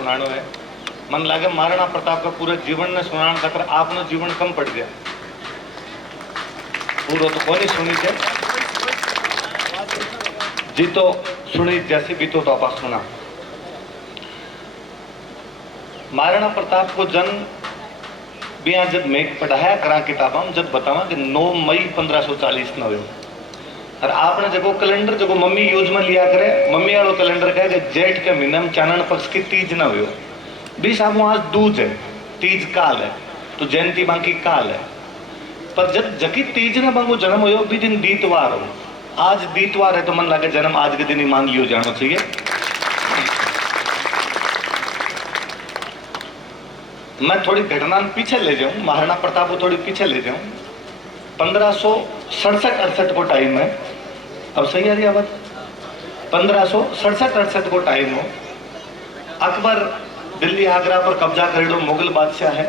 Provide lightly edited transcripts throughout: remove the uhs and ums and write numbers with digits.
सुनानो है। मन लागे महाराणा प्रताप का पूरे जीवन ने सुनान खातर आपनो जीवन कम पड़ गया। पूरो तो कोनी सुनी थे जी, तो सुनी जैसी भी तो आप सुना। महाराणा प्रताप को जन्म भी जब मैं पढ़ाया करा किताबा में जब बतावा कि 9 मई 1540 न हुआ। और आपने जगो कैलेंडर जगो मम्मी यूज में लिया करे, मम्मी वालों कैलेंडर कहे कि जेठ के महीने में चानन पक्ष की तीज न हुई। 20 आज दूज है, तीज काल है, तो जयंती बांकी काल है। पर जब जकी तीज ने बांगो जन्म हो भी दिन दीतवार हो। आज दीतवार है तो मन लगे जन्म आज के दिन ही मान लियो जाना चाहिए। मैं थोड़ी घटना पीछे ले जाऊं, महाराणा प्रताप को थोड़ी पीछे ले जाऊं। 1567-68 को टाइम है, अब सही आ रही आवाज? 1567-68 को टाइम हो। अकबर दिल्ली आगरा पर कब्जा करेडो मुगल बादशाह है,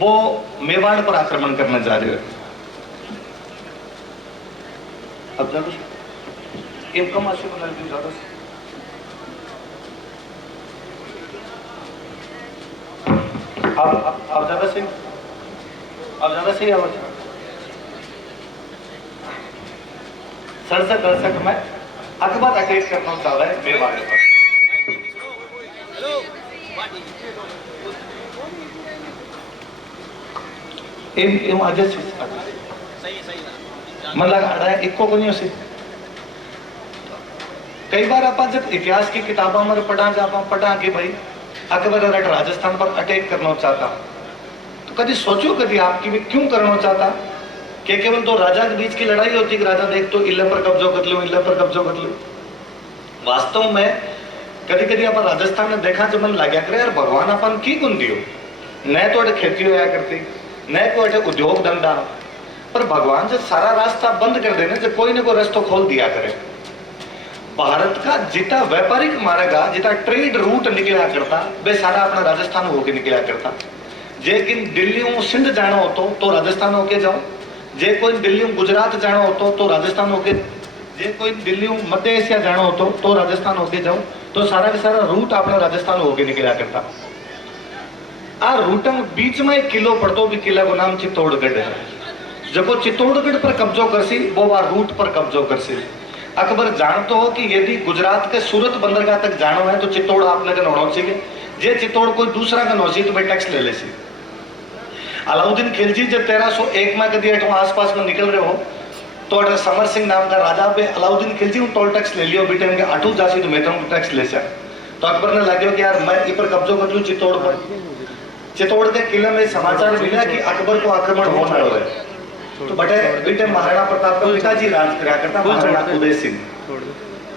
वो मेवाड़ पर आक्रमण करने जा रहे हैं। अब ज्यादा कम आशे बना दी ज्यादा से अब ज्यादा सही, अब ज्यादा सही आवाज। 67-68 में अकबर अटैक करना चाह रहा है मेवाड़ पर। मतलब इको को नहीं उसे कई बार आप जब इतिहास की किताबों में पढ़ा कि भाई अकबर राजस्थान पर अटैक करना चाहता, तो कभी सोचो कभी आपकी भी क्यों करना चाहता? कि केवल दो राजा के बीच की लड़ाई होती कि राजा देख तो इल्ले पर कब्जा कर लो, इल्ले पर कब्जा कर लो। वास्तव में कभी कभी आप राजस्थान में देखा जब मन लाग्या करे यार भगवान अपन की गुण दियो, न तो खेती होया करती, न कोई उद्योग धंधा, पर भगवान जब सारा रास्ता बंद कर देने जब कोई न कोई रास्ता खोल दिया करे। भारत का जितना व्यापारिक मार्ग जितना ट्रेड रूट निकला करता वे सारा अपना राजस्थान होके निकला करता। लेकिन दिल्ली सिंध जाना हो तो राजस्थान होके जाओ, जे कोई दिल्ली गुजरात जाना हो तो राजस्थान होके, जे कोई दिल्ली मध्य एशिया जाना हो तो राजस्थान होके जाओ, तो सारा का सारा रूट अपना राजस्थान होके निकला करता। आ रूट में बीच में एक किलो पड़तो भी, किला को नाम चित्तौड़गढ़ है। जब वो चित्तौड़गढ़ पर कब्जो करसी वो रूट पर कब्जो करसी। अकबर जानते हो कि यदि गुजरात के सूरत बंदरगाह तक जाना है तो चित्तौड़ आपने का होना चाहिए। जे चित्तौड़ कोई दूसरा का नौसी तो भाई टैक्स ले लेसी। अलाउद्दीन खिलजी जब 1301 में कभी आसपास में निकल रहे हो तो समर सिंह नाम का राजा पे अलाउद्दीन खिलजी टोल टैक्स ले लियो बेटे उनके अटू जासी तो मैं तो टैक्स ले सा। तो अकबर ने लगे कि यार मैं इस पर कब्जो कर लूं चित्तौड़ पर। चित्तौड़ के किले में समाचार मिला कि अकबर को आक्रमण होने वाला है। तो बेटे महाराणा प्रताप का पिताजी राज करा करता महाराणा उदय सिंह।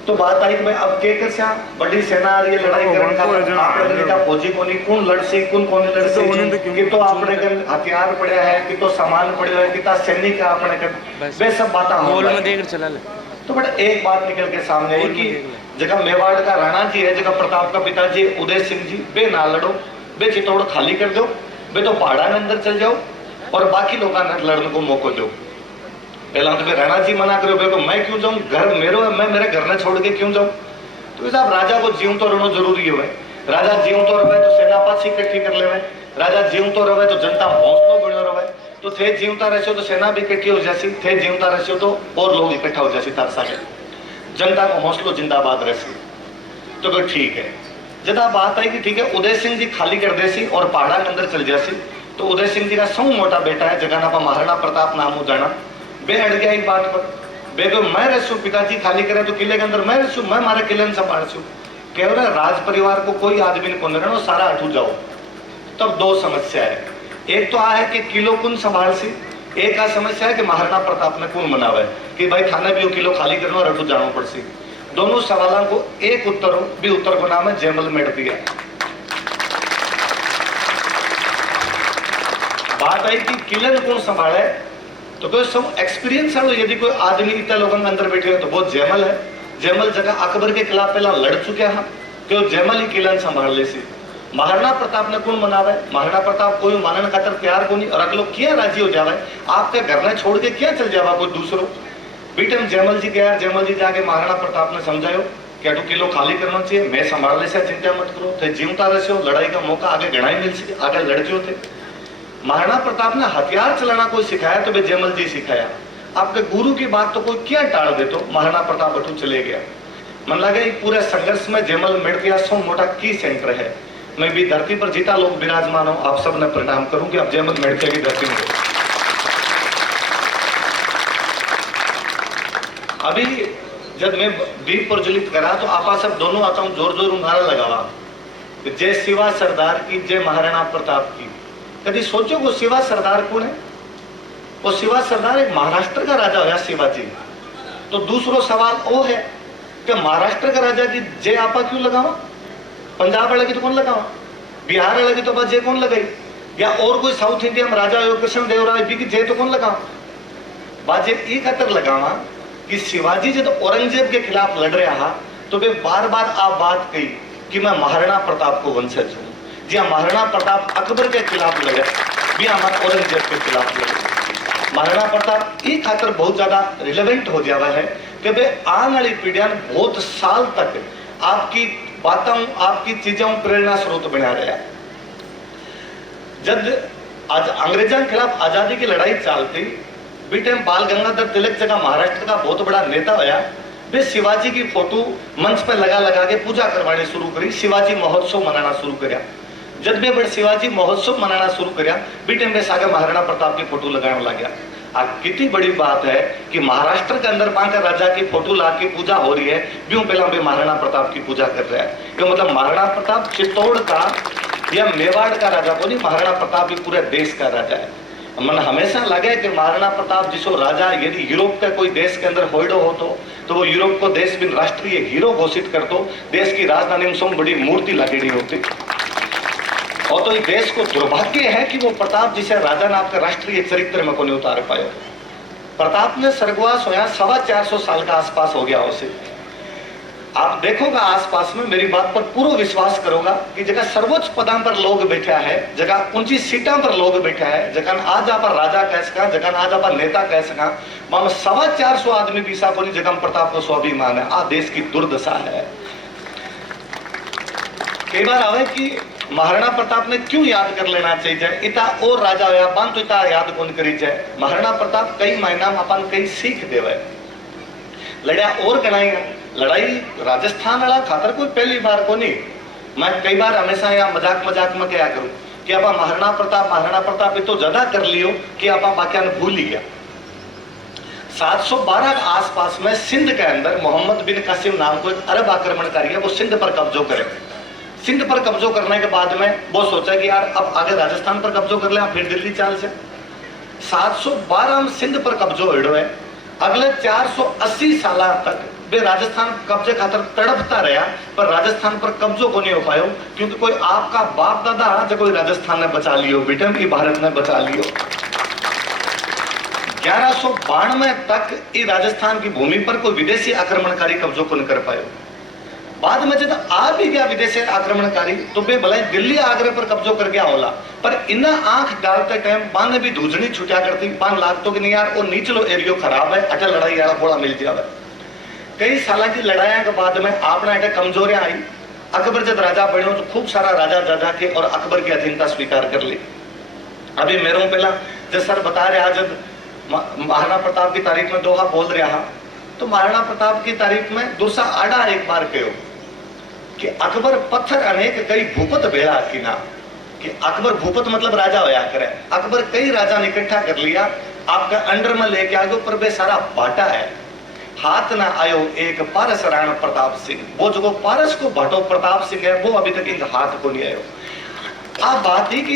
तो बात आई कि भाई अब के कैसे बड़ी सेना आ रही है लड़ाई करने का, आपने का फौजी को नहीं कौन लड़सी कौन लड़सी कि तो आपने कन हथियार पड़े है कि तो सामान पड़े है कि ता सैनिक आपने कन वे सब बातें हो में देकर चला ले। तो बट एक बात निकल के सामने आई कि जगह मेवाड़ का राणा जी है, जगह प्रताप का पिताजी उदय सिंह जी, वे ना लड़ो, वे चित्तौड़ खाली कर दो, वे तो पहाड़ा के अंदर चल जाओ और बाकी लोगों ने लड़ने को मौका दो। पहला तो राणा जी मना करो, तो मैं क्यों जाऊं, घर मेरो है, मैं मेरे घर ने छोड़ के क्यों जाऊं? तो साहब राजा को जीव तो रहना जरूरी है। राजा जीव तो रहे तो सेना पास इकट्ठी कर ले, राजा जीव तो रहे तो जनता हौसलो बनो रहे, तो थे जीवता रहो तो सेना भी इकट्ठी हो जासी, थे जीवता रहो तो और लोग इकट्ठा हो जासी, तार सागे जनता को हौसलो जिंदाबाद रहसी। तो फिर ठीक है। जब बात आई कि ठीक है उदय सिंह जी खाली कर देसी और पहाड़ा के अंदर चल जासी, तो उदय सिंह जी का सौ मोटा बेटा है जगह ना महाराणा प्रताप नाम हो जाना, वे अड़ गया एक बात पर। वे तो मैं रहसू, पिताजी खाली करे तो किले के अंदर मैं रहसू, मैं मारे किले में संभालसू। कह रहे राज परिवार को कोई आदमी को नहीं रहना, सारा हटू जाओ। तब दो समस्या है, एक तो आ है कि किलो कुन संभाल सी, एक आ समस्या है कि महाराणा प्रताप ने कौन मनावे कि भाई थाने भी किलो खाली करना और हटू जाना पड़ सी। दोनों सवालों को एक उत्तर हो भी उत्तर को नाम है जयमल मेड़ दिया। बात आई कि किले में कौन संभाले, तो कोई सब एक्सपीरियंस है। यदि कोई आदमी इतने लोगों के अंदर बैठे हो तो वो जयमल है। जयमल जगह अकबर के खिलाफ पहला लड़ चुके हैं कि वो जयमल ही किला संभाल ले सी। महाराणा प्रताप ने कौन मनावे, महाराणा प्रताप कोई मानने खातर तैयार को नहीं, और अगलो क्या राजी हो जावे, आपके घर में छोड़ के क्या चल जावा कोई दूसरो। बेटे जयमल जी गया, जयमल जी जाके महाराणा प्रताप ने समझायो क्या 2 किलो खाली करना चाहिए, मैं संभाल ले से, चिंता मत करो, थे जीवता रहे हो, लड़ाई का मौका आगे घना ही मिल सके, आगे लड़के थे। महाराणा प्रताप ने हथियार चलाना कोई सिखाया तो वे जयमल जी सिखाया। आपके गुरु की बात तो कोई क्या टाल दे, तो महाराणा प्रताप बटू चले गया। मन लगा पूरे संघर्ष में जयमल मेड़किया सौ मोटा की सेंटर है। मैं भी धरती पर जीता लोग विराजमान हूं, आप सब ने प्रणाम करूं कि आप जयमल मेड़किया की धरती में। अभी जब मैं दीप प्रज्वलित करा तो आपा सब दोनों आता हूं जोर जोर नारा लगावा, जय शिवा सरदार की, जय महाराणा प्रताप की। कभी सोचो वो शिवा सरदार कौन है? वो शिवा सरदार एक महाराष्ट्र का राजा होया शिवाजी। तो दूसरो सवाल वो है कि महाराष्ट्र का राजा की जय आपा क्यों लगावा? पंजाब वाले की तो कौन लगावा, बिहार वाले की तो बस जय कौन लगाई, या और कोई साउथ इंडिया में राजा हो कृष्ण देव राय भी की जय तो कौन लगावा? बाजे एक खतर लगावा कि शिवाजी जब औरंगजेब के खिलाफ लड़ रहा तो वे बार बार आप बात कही कि मैं महाराणा प्रताप को वंशज हूं। जी हाँ, महाराणा प्रताप अकबर के खिलाफ लड़े, भी हमारे औरंगजेब के खिलाफ लड़े। महाराणा प्रताप एक खातर बहुत ज्यादा रिलेवेंट हो जावा है कि वे आने वाली पीढ़ियां बहुत साल तक आपकी बातों, आपकी चीजों प्रेरणा स्रोत बना रहा है। जब आज अंग्रेजों के खिलाफ आजादी की लड़ाई चलती भी टाइम बाल गंगाधर तिलक जगह महाराष्ट्र का बहुत बड़ा नेता होया, वे शिवाजी की फोटो मंच पर लगा लगा के पूजा करवानी शुरू करी, शिवाजी महोत्सव मनाना शुरू कराया। जब वे बड़े शिवाजी महोत्सव मनाना शुरू कराया भी टाइम वे सागे महाराणा प्रताप की फोटो लगाने लग गया। कितनी बड़ी बात है कि महाराष्ट्र के अंदर बांका राजा की फोटो ला के पूजा हो रही है, क्यों पहला वे महाराणा प्रताप की पूजा कर रहा है। क्यों मतलब महाराणा प्रताप चित्तौड़ का या मेवाड़ का राजा को नहीं, महाराणा प्रताप भी पूरे देश का राजा है। मन हमेशा लगे कि महाराणा प्रताप जिसो राजा यदि यूरोप के कोई देश के अंदर होइडो हो तो वो यूरोप को देश में राष्ट्रीय हीरो घोषित कर दो, देश की राजधानी में सो बड़ी मूर्ति लगेगी होती। और तो इस देश को दुर्भाग्य है कि वो प्रताप जिसे राजा ने आपके राष्ट्रीय चरित्र में को नहीं उतार पाए। प्रताप ने स्वर्गवास होया 425 साल का आसपास हो गया उसे। आप देखोगा आसपास में, मेरी बात पर पूरा विश्वास करोगा कि जगह सर्वोच्च पदों पर लोग बैठा है, जगह ऊंची सीटों पर लोग बैठा है, जगह आज आप राजा कह सका, जगह आज आप नेता कह सका, मानो 425 आदमी पीसा को नहीं जगह प्रताप को स्वाभिमान है। आ देश की दुर्दशा है। कई बार आवे कि महाराणा प्रताप ने क्यों याद कर लेना चाहिए, इता और राजा होया बांध तो इता याद कौन करी जाए। महाराणा प्रताप कई महीना में अपन कई सीख देवे, लड़िया और गणाई। लड़ाई राजस्थान वाला खातर कोई पहली बार को नहीं। मैं कई बार हमेशा यहाँ मजाक मजाक में क्या करूं कि आप महाराणा प्रताप तो ज्यादा कर लियो कि आप बाकी भूल ही गया। 712 के आसपास में सिंध के अंदर मोहम्मद बिन कासिम नाम को एक अरब आक्रमणकारी है, वो सिंध पर कब्जो करे। सिंध पर कब्जो करने के बाद में वो सोचा कि यार अब आगे राजस्थान पर कब्जो कर ले, फिर दिल्ली चाल से। 712 में सिंध पर कब्जो हिड़ो है। अगले 480 साल तक वे राजस्थान कब्जे खातर तड़पता रहा, पर राजस्थान पर कब्जो को नहीं हो पायो, क्योंकि कोई आपका बाप दादा जो कोई राजस्थान ने बचा लियो, ब्रिटेन की भारत ने बचा लियो। 1192 तक ये राजस्थान की भूमि पर कोई विदेशी आक्रमणकारी कब्जो को नहीं कर पायो। बाद में जब आ भी गया विदेशी आक्रमणकारी तो वे भले दिल्ली आगरे पर कब्जो कर गया होला, पर इन्हें आंख डालते टाइम बान भी धूजनी छुटिया करती, बान लागतो कि नहीं यार वो नीचलो एरियो खराब है, अटल लड़ाई वाला घोड़ा मिल जावे। कई साल की लड़ाइयों के बाद में आपने अटक कमजोरियां आई। अकबर जब राजा बनो तो खूब सारा राजा जाजा के और अकबर की अधीनता स्वीकार कर ली। अभी मेरे पहला जब सर बता रहा, जब महाराणा प्रताप की तारीफ में दोहा बोल रहा तो महाराणा प्रताप की तारीफ में दूसरा आड़ा एक बार कहो कि अकबर पत्थर अनेक कई भूपत बेड़ा की ना, कि अकबर भूपत मतलब राजा होया करे। अकबर कई राजा ने इकट्ठा कर लिया, आपका अंडर में लेके आ गयो, पर वे सारा बाटा है। हाथ ना आयो एक पारस राणा प्रताप सिंह, वो जो पारस को भाटो प्रताप सिंह है वो अभी तक इनका हाथ को नहीं आयो। आप बात ही कि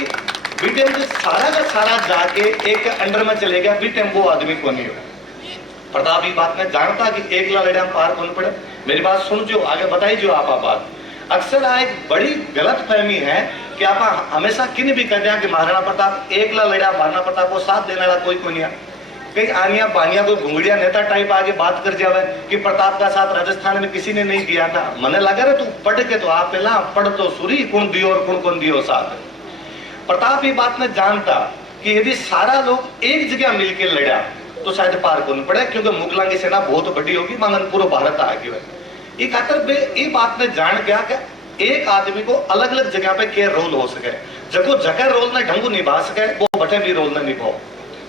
ब्रिटेन में सारा का सारा जाके एक अंडर में चले गया, ब्रिटेन वो आदमी को नहीं हो। प्रताप ये बात में जानता कि एक लड़ाई पार कौन पड़े। मेरी बात सुन जो आगे बताई जो आप बात। अक्सर एक बड़ी गलत फहमी है कि आप हमेशा किन भी कहते हैं कि महाराणा प्रताप एक लड़ा, महाराणा प्रताप को साथ देने वाला कोई नहीं। कई आनिया बानिया कोई घुंगड़िया नेता टाइप आगे बात कर जावे कि प्रताप का साथ राजस्थान में किसी ने नहीं दिया था। मने लगा रहे तू पढ़ के तो आप पहला पढ़ तो सुरी कौन दियो और कौन दियो साथ। प्रताप ये बात में जानता कि यदि सारा लोग एक जगह मिलकर लड़ा तो शायद पार को नहीं पड़े, क्योंकि मुगलों की सेना बहुत बड़ी होगी, मांगन पूरा भारत आ गया है। ये खातर ये बात ने जान गया कि एक आदमी को अलग अलग जगह पे क्या रोल हो सके, जगह जगह रोल ने ढंगू निभा सके वो बटे भी रोल ने निभाओ।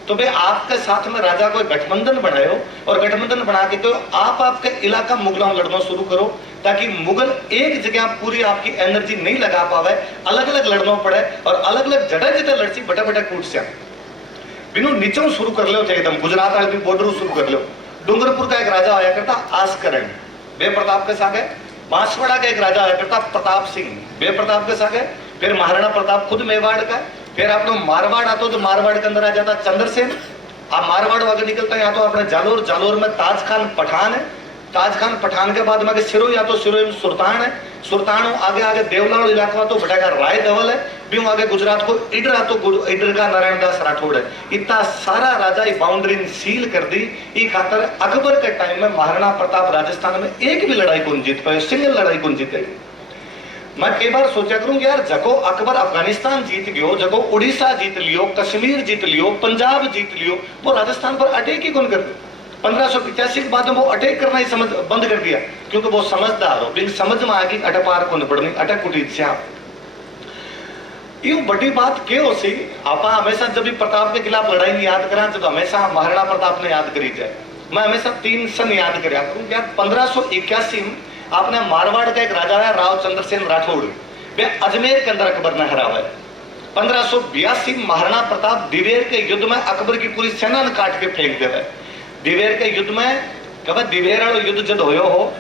तो भाई आपके साथ में राजा को गठबंधन बनायो और गठबंधन बना के तो आप आपके इलाका मुगलों लड़ना शुरू करो, ताकि मुगल एक जगह पूरी आपकी एनर्जी नहीं लगा पावे, अलग अलग लड़ना पड़े और अलग अलग जगह जिते लड़सी बटे बटे कूट से बिनु नीचों शुरू कर लो, एकदम गुजरात वाले बॉर्डर शुरू कर लो। डूंगरपुर का एक राजा आया करता आस्करण, बे प्रताप के सागे। बांसवाड़ा का एक राजा आया करता प्रताप सिंह, बे प्रताप के सागे। फिर महाराणा प्रताप खुद मेवाड़ का। फिर अपना मारवाड़ आता तो मारवाड़ के अंदर आ जाता चंद्रसेन। आप मारवाड़ आगे निकलता है यहाँ तो अपने जालोर, जालोर में ताज खान पठान है। ताज खान पठान के बाद में सिरोही, या तो सिरोही में सुल्तान है। सुल्तान आगे आगे देवलाड़ इलाका तो बटाका राय धवल है। भी आगे गुजरात को इडर तो इडर का नारायण दास राठौड़ है। इतना सारा राजा बाउंड्री सील कर दी। ये खातर अकबर के टाइम में महाराणा प्रताप राजस्थान में एक भी लड़ाई कौन जीत पाए, सिंगल लड़ाई कौन जीते। मैं कई बार सोचा करूं यार, जको अकबर अफगानिस्तान जीत गयो, जको उड़ीसा जीत लियो, कश्मीर जीत लियो, पंजाब जीत लियो, वो राजस्थान पर अटैक ही कौन कर दो। 1585 के बाद में वो अटैक करना ही समझ बंद कर दिया, क्योंकि वो समझदार हो। लेकिन समझ में आ गई अटपार को पड़नी, अटक कुटी से यूं बड़ी बात क्यों सी। आप हमेशा जब भी प्रताप के खिलाफ लड़ाई याद करा तो हमेशा महाराणा प्रताप ने याद करी जाए। मैं हमेशा 3 सन याद करा करूं यार। 1581 में आपने मारवाड़ का एक राजा है राव चंद्रसेन राठौड़, वे अजमेर के अंदर अकबर ने हरावा है। 1582 महाराणा प्रताप दिवेर के युद्ध में अकबर की पूरी सेना ने काट के फेंक देवे। दिवेर के युद्ध में कब दिवेर युद्ध जब होयो हो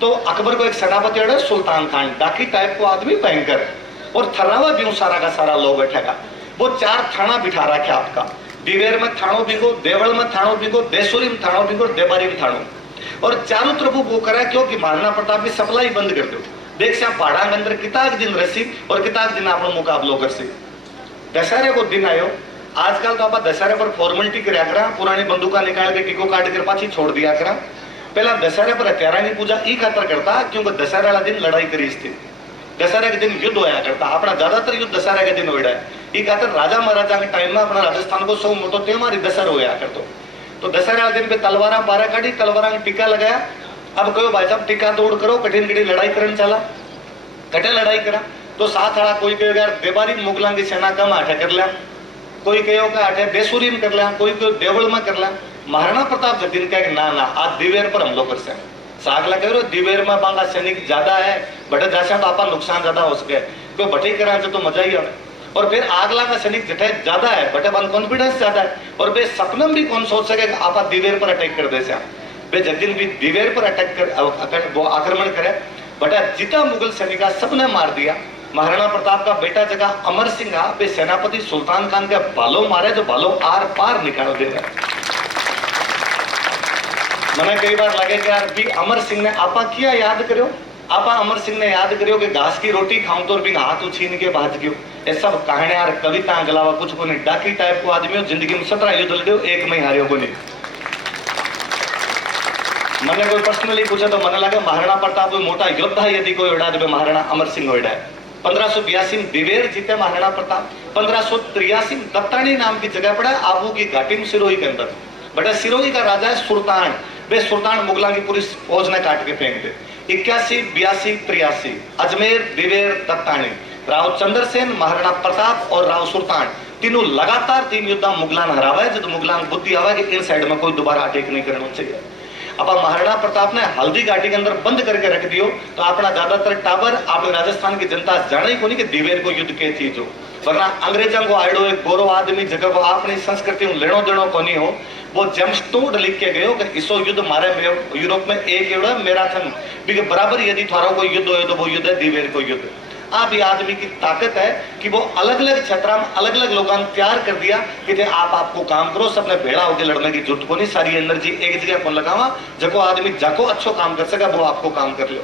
तो अकबर को एक सेनापति है सुल्तान खान, डाकी टाइप को आदमी भयंकर, और थर्रावा भी सारा का सारा लोग बैठेगा। वो 4 थाना बिठा रखे आपका, दिवेर में थानो बिगो, देवल में थानो बिगो, देसुरी में थानो बिगो, देबारी में थानो, और चारों तरफ वो करा क्योंकि महाराणा प्रताप की सप्लाई बंद कर दो। देख से पहाड़ा के अंदर किताक दिन रसी और किताक दिन आप मुकाबलो कर सी। दशहरे को दिन आयो, आजकल तो आप दशहरे पर फॉर्मेलिटी कराया करा, पुरानी बंदूका निकाल के टिको काट कर पाछी छोड़ दिया करा। पहला दशहरे पर हत्यारा की पूजा ई खातर करता क्योंकि दशहरे वाला दिन लड़ाई करी थी। दशहरे के दिन युद्ध होया करता, अपना ज्यादातर युद्ध दशहरे के दिन हो है। ई खातर राजा महाराजा के टाइम में अपना राजस्थान को सौ मोटो त्योहार दशहरा होया करतो। तो दशहरा दिन पे तलवारा बारह काटी, तलवारा में टीका लगाया। अब कहो भाई साहब टीका तोड़ करो, कठिन कठिन लड़ाई करने चला, कटे लड़ाई करा तो साथ आड़ा कोई कहो यार देबारी मुगलों की सेना कम आठे कर लिया, कोई कहो का आठे देसुरी में कर लिया, कोई कहो देवल में कर लिया। महाराणा प्रताप जब दिन कहे ना ना आज दिवेर पर हमलो कर से सागला कह रहे दिवेर में बांगा सैनिक ज्यादा है, बटे जैसा तो आपका नुकसान ज्यादा हो सके, कोई बटे करा तो मजा ही आवे। और फिर आगला का सैनिक जटे ज्यादा है, बटे बन कॉन्फिडेंस ज्यादा है, और वे सपने में भी कौन सोच सके कि आप दिवेर पर अटैक कर दे से वे जब दिन भी दिवेर पर अटैक कर वो आक्रमण करे, बटा जितना मुगल सैनिक सबने मार दिया। महाराणा प्रताप का बेटा जगह अमर सिंह वे सेनापति सुल्तान खान के बालों मारे जो बालों आर पार निकाल दे रहे। मैंने कई बार लगे कि यार भी अमर सिंह ने आपा किया याद करो, आपा अमर सिंह ने याद करो कि घास की रोटी खाऊं तो भी हाथ छीन के भाज गयो। ये सब कहानी यार कविता के अलावा कुछ को नहीं। डाकी टाइप को आदमी हो, जिंदगी में 17 युद्ध लड़े, एक में हारियो को नहीं। मैंने कोई पर्सनली पूछा तो मैंने लगा महाराणा प्रताप कोई मोटा योद्धा यदि कोई उड़ा दे महाराणा अमर सिंह उड़ा है। 1582 में दिवेर जीते महाराणा प्रताप। 1583 में दत्तानी नाम की जगह पड़ा आबू की घाटी में सिरोही के अंदर, बटा सिरोही का राजा है सुल्तान, वे सुल्तान मुगला की पूरी फौज ने काट के फेंक दे। 81, 82, 83 अजमेर दिवेर दत्तानी, राव चंद्रसेन, महाराणा प्रताप और राव सुल्तान तीनों लगातार 3 युद्ध मुगलान हरावा है। जब मुगलान बुद्धि आवा कि इन साइड में कोई दोबारा अटैक नहीं करना चाहिए। अब महाराणा प्रताप ने हल्दी घाटी के अंदर बंद करके रख दियो तो अपना ज्यादातर टावर आप राजस्थान की जनता जाने ही को नहीं कि दिवेर को युद्ध के थी जो, वरना अंग्रेजों को आड़ो एक गोरो आदमी जगह को अपनी संस्कृति में लेनो देनो को नहीं हो। वो जेम्सटोन लिख के गयो कि इसो युद्ध मारे यूरोप में एक एवड़ा मैराथन भी बराबर यदि थारो कोई युद्ध हो तो वो युद्ध है दिवेर को युद्ध। आप ये आदमी की ताकत है कि वो अलग अलग क्षेत्र में अलग अलग लोगों ने तैयार कर दिया कि आप आपको काम करो, सबने भेड़ा होकर लड़ने की जरूरत को नहीं, सारी एनर्जी एक जगह को लगावा, जको आदमी जाको अच्छो काम कर सका वो आपको काम कर लो।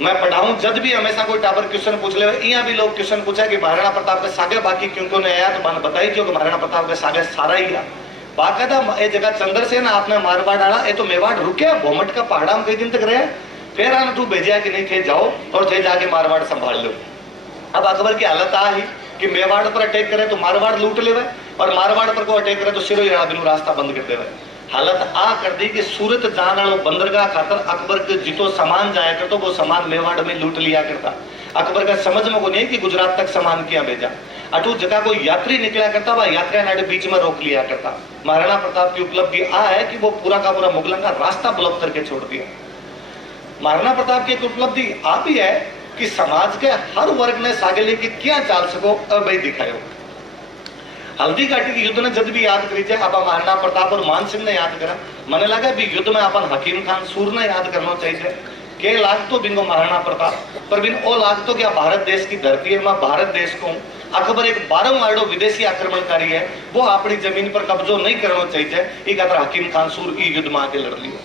मैं पढ़ाऊं जब भी हमेशा कोई टावर क्वेश्चन पूछ ले, यहाँ भी लोग क्वेश्चन पूछा कि महाराणा प्रताप के सागे बाकी क्यों क्यों नहीं आया, तो मैंने बताई क्यों कि महाराणा प्रताप के सागे सारा ही गया। बाकायदा ये जगह चंद्रसेन आपने मारवाड़ डाला, ये तो मेवाड़ रुके भोमट का पहाड़ा में कई दिन तक रहे, फिर आने तू भेजा कि नहीं थे जाओ और थे जाके मारवाड़ संभाल लो। अब अकबर की हालत आ ही कि मेवाड़ पर अटैक करे तो मारवाड़ लूट ले और मारवाड़ पर को अटैक करे तो सिरोही आदमी रास्ता बंद कर दे। हालत आ कर दी कि सूरत जान वालों बंदरगाह खातर अकबर के जितो सामान जाया करता वो सामान मेवाड़ में लूट लिया करता। अकबर का समझ में को नहीं कि गुजरात तक सामान किया भेजा। अटू जगह कोई यात्री निकला करता वह यात्रा नाडे बीच में रोक लिया करता। महाराणा प्रताप की उपलब्धि आ है कि वो पूरा का पूरा मुगलों का रास्ता ब्लॉक करके छोड़ दिया। महाराणा प्रताप की एक उपलब्धि आ भी है कि समाज के हर वर्ग ने सागे लेके क्या चाल सको अब दिखायो। हल्दी घाटी के युद्ध ने जब भी याद करी जाए आप महाराणा प्रताप और मान सिंह ने याद करा। मने लगा भी युद्ध में अपन हकीम खान सूर ने याद करना चाहिए के लाग तो बिंगो महाराणा प्रताप पर बिन ओ लाग तो क्या भारत देश की धरती है। मैं भारत देश को अकबर एक बारंवार विदेशी आक्रमणकारी है वो अपनी जमीन पर कब्जो नहीं करना चाहिए। एक हकीम खान सूर ई युद्ध में आके लड़ लियो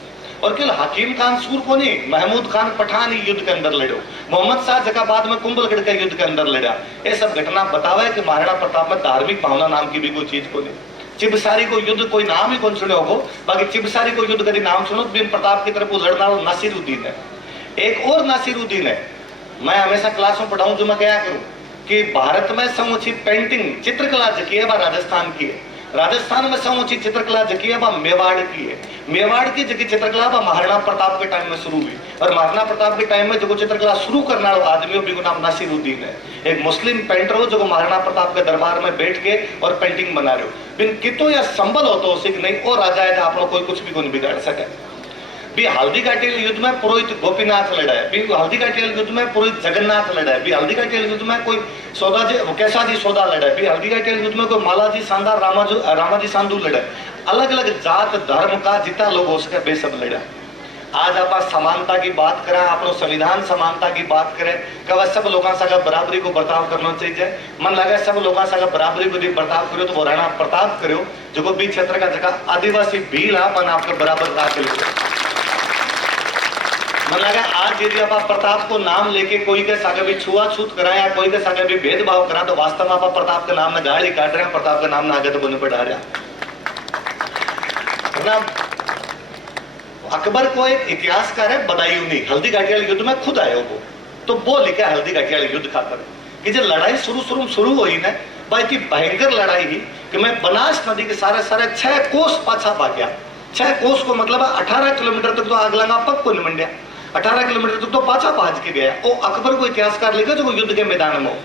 और केवल हकीम खान सूर को नहीं महमूद खान पठान युद्ध के अंदर लड़ो। मोहम्मद शाह जगह बाद में कुंभलगढ़ के युद्ध के अंदर लड़ा। ये सब घटना बतावा है कि महाराणा प्रताप में धार्मिक भावना नाम की भी कोई चीज को नहीं। चिबसारी को युद्ध कोई नाम ही कौन सुने होगो बाकी चिबसारी को युद्ध कभी नाम सुनो बिन प्रताप की तरफ लड़ना वो नासिरुद्दीन है। एक और नासिरुद्दीन है। मैं हमेशा क्लास में पढ़ाऊं जो मैं क्या करूं कि भारत में समुची पेंटिंग चित्रकला जकी है राजस्थान की है। राजस्थान में समुची चित्रकला जकी है मेवाड़ की है। मेवाड़ की जकी चित्रकला महाराणा प्रताप के टाइम में शुरू हुई और महाराणा प्रताप के टाइम में जो चित्रकला शुरू करने वाला आदमी हो नाम नासिरुद्दीन है। एक मुस्लिम पेंटर हो जो महाराणा प्रताप के दरबार में बैठ के और पेंटिंग बना रहे हो बिन कितो या संबल हो तो सिख नहीं और राजा है आप लोग कोई कुछ भी को नहीं बिगाड़ सके। भी हल्दी घाटी युद्ध में पुरोहित गोपीनाथ लड़ा है। भी हल्दी घाटी युद्ध में पुरोहित जगन्नाथ लड़ा है। भी हल्दी घाटी युद्ध में कोई सौदा जी कैसा जी सौदा लड़ा है। भी हल्दी घाटी युद्ध में कोई मालाजी शानदार रामाजी सांधु लड़ा है। अलग अलग जात धर्म का जितना लोग हो सके वे सब लड़ा। आज आप समानता की बात करें आप संविधान समानता की बात करें कब सब लोगों से बराबरी को बर्ताव करना चाहिए। मन लगा सब लोगों से बराबरी को बर्ताव करो तो वो राणा प्रताप करो जो भी क्षेत्र का जगह आदिवासी भील अपन आपके बराबर ला के मन लगा आज यदि आप प्रताप को नाम लेके कोई के सागे भी छुआछूत करा या कोई के सागे भी भेदभाव करा तो वास्तव में आप प्रताप के नाम में गाली काट रहे हैं। प्रताप के नाम में आगे तो बोलने पड़ा रहा। अकबर को एक इतिहासकार है बदायूनी हल्दी घाटी युद्ध में खुद आए वो तो वो लिखा हल्दी घाटी युद्ध खातर कि जो लड़ाई शुरू हुई ना भाई की भयंकर लड़ाई ही कि मैं बनास नदी के सारे 6 कोस पाछा भाग गया। 6 कोस को मतलब 18 किलोमीटर तक तो आग लगा पग को नहीं मंडिया 18 किलोमीटर तक तो पाछा भाज के गया। वो अकबर को इतिहासकार लिखा जो युद्ध के मैदान में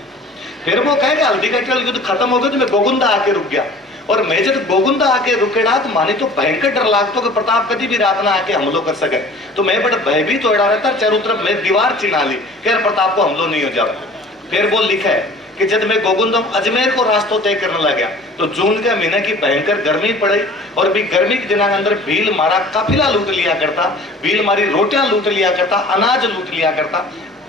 फिर वो कहे हल्दी घाटी युद्ध खत्म हो गया तो मैं गोगुंदा आके रुक गया और मैं जब गोगुंदा आके रुकेड़ा तो मानी तो भयंकर डर लागतो कि प्रताप कभी भी रात ना आके हमलो कर सके। तो मैं बड़ा भयभीत हो रहता चारों तरफ मैं दीवार चिन्हा ली कि प्रताप को हमलो नहीं हो जाओ। फिर वो लिखा है कि जब मैं गोगुंदम अजमेर को रास्ता तय करने लगा तो जून के महीने की भयंकर गर्मी पड़ी और भी गर्मी के दिनों के अंदर भील मारा काफिला लूट लिया करता। भील मारी रोटियां लूट लिया करता अनाज लूट लिया करता।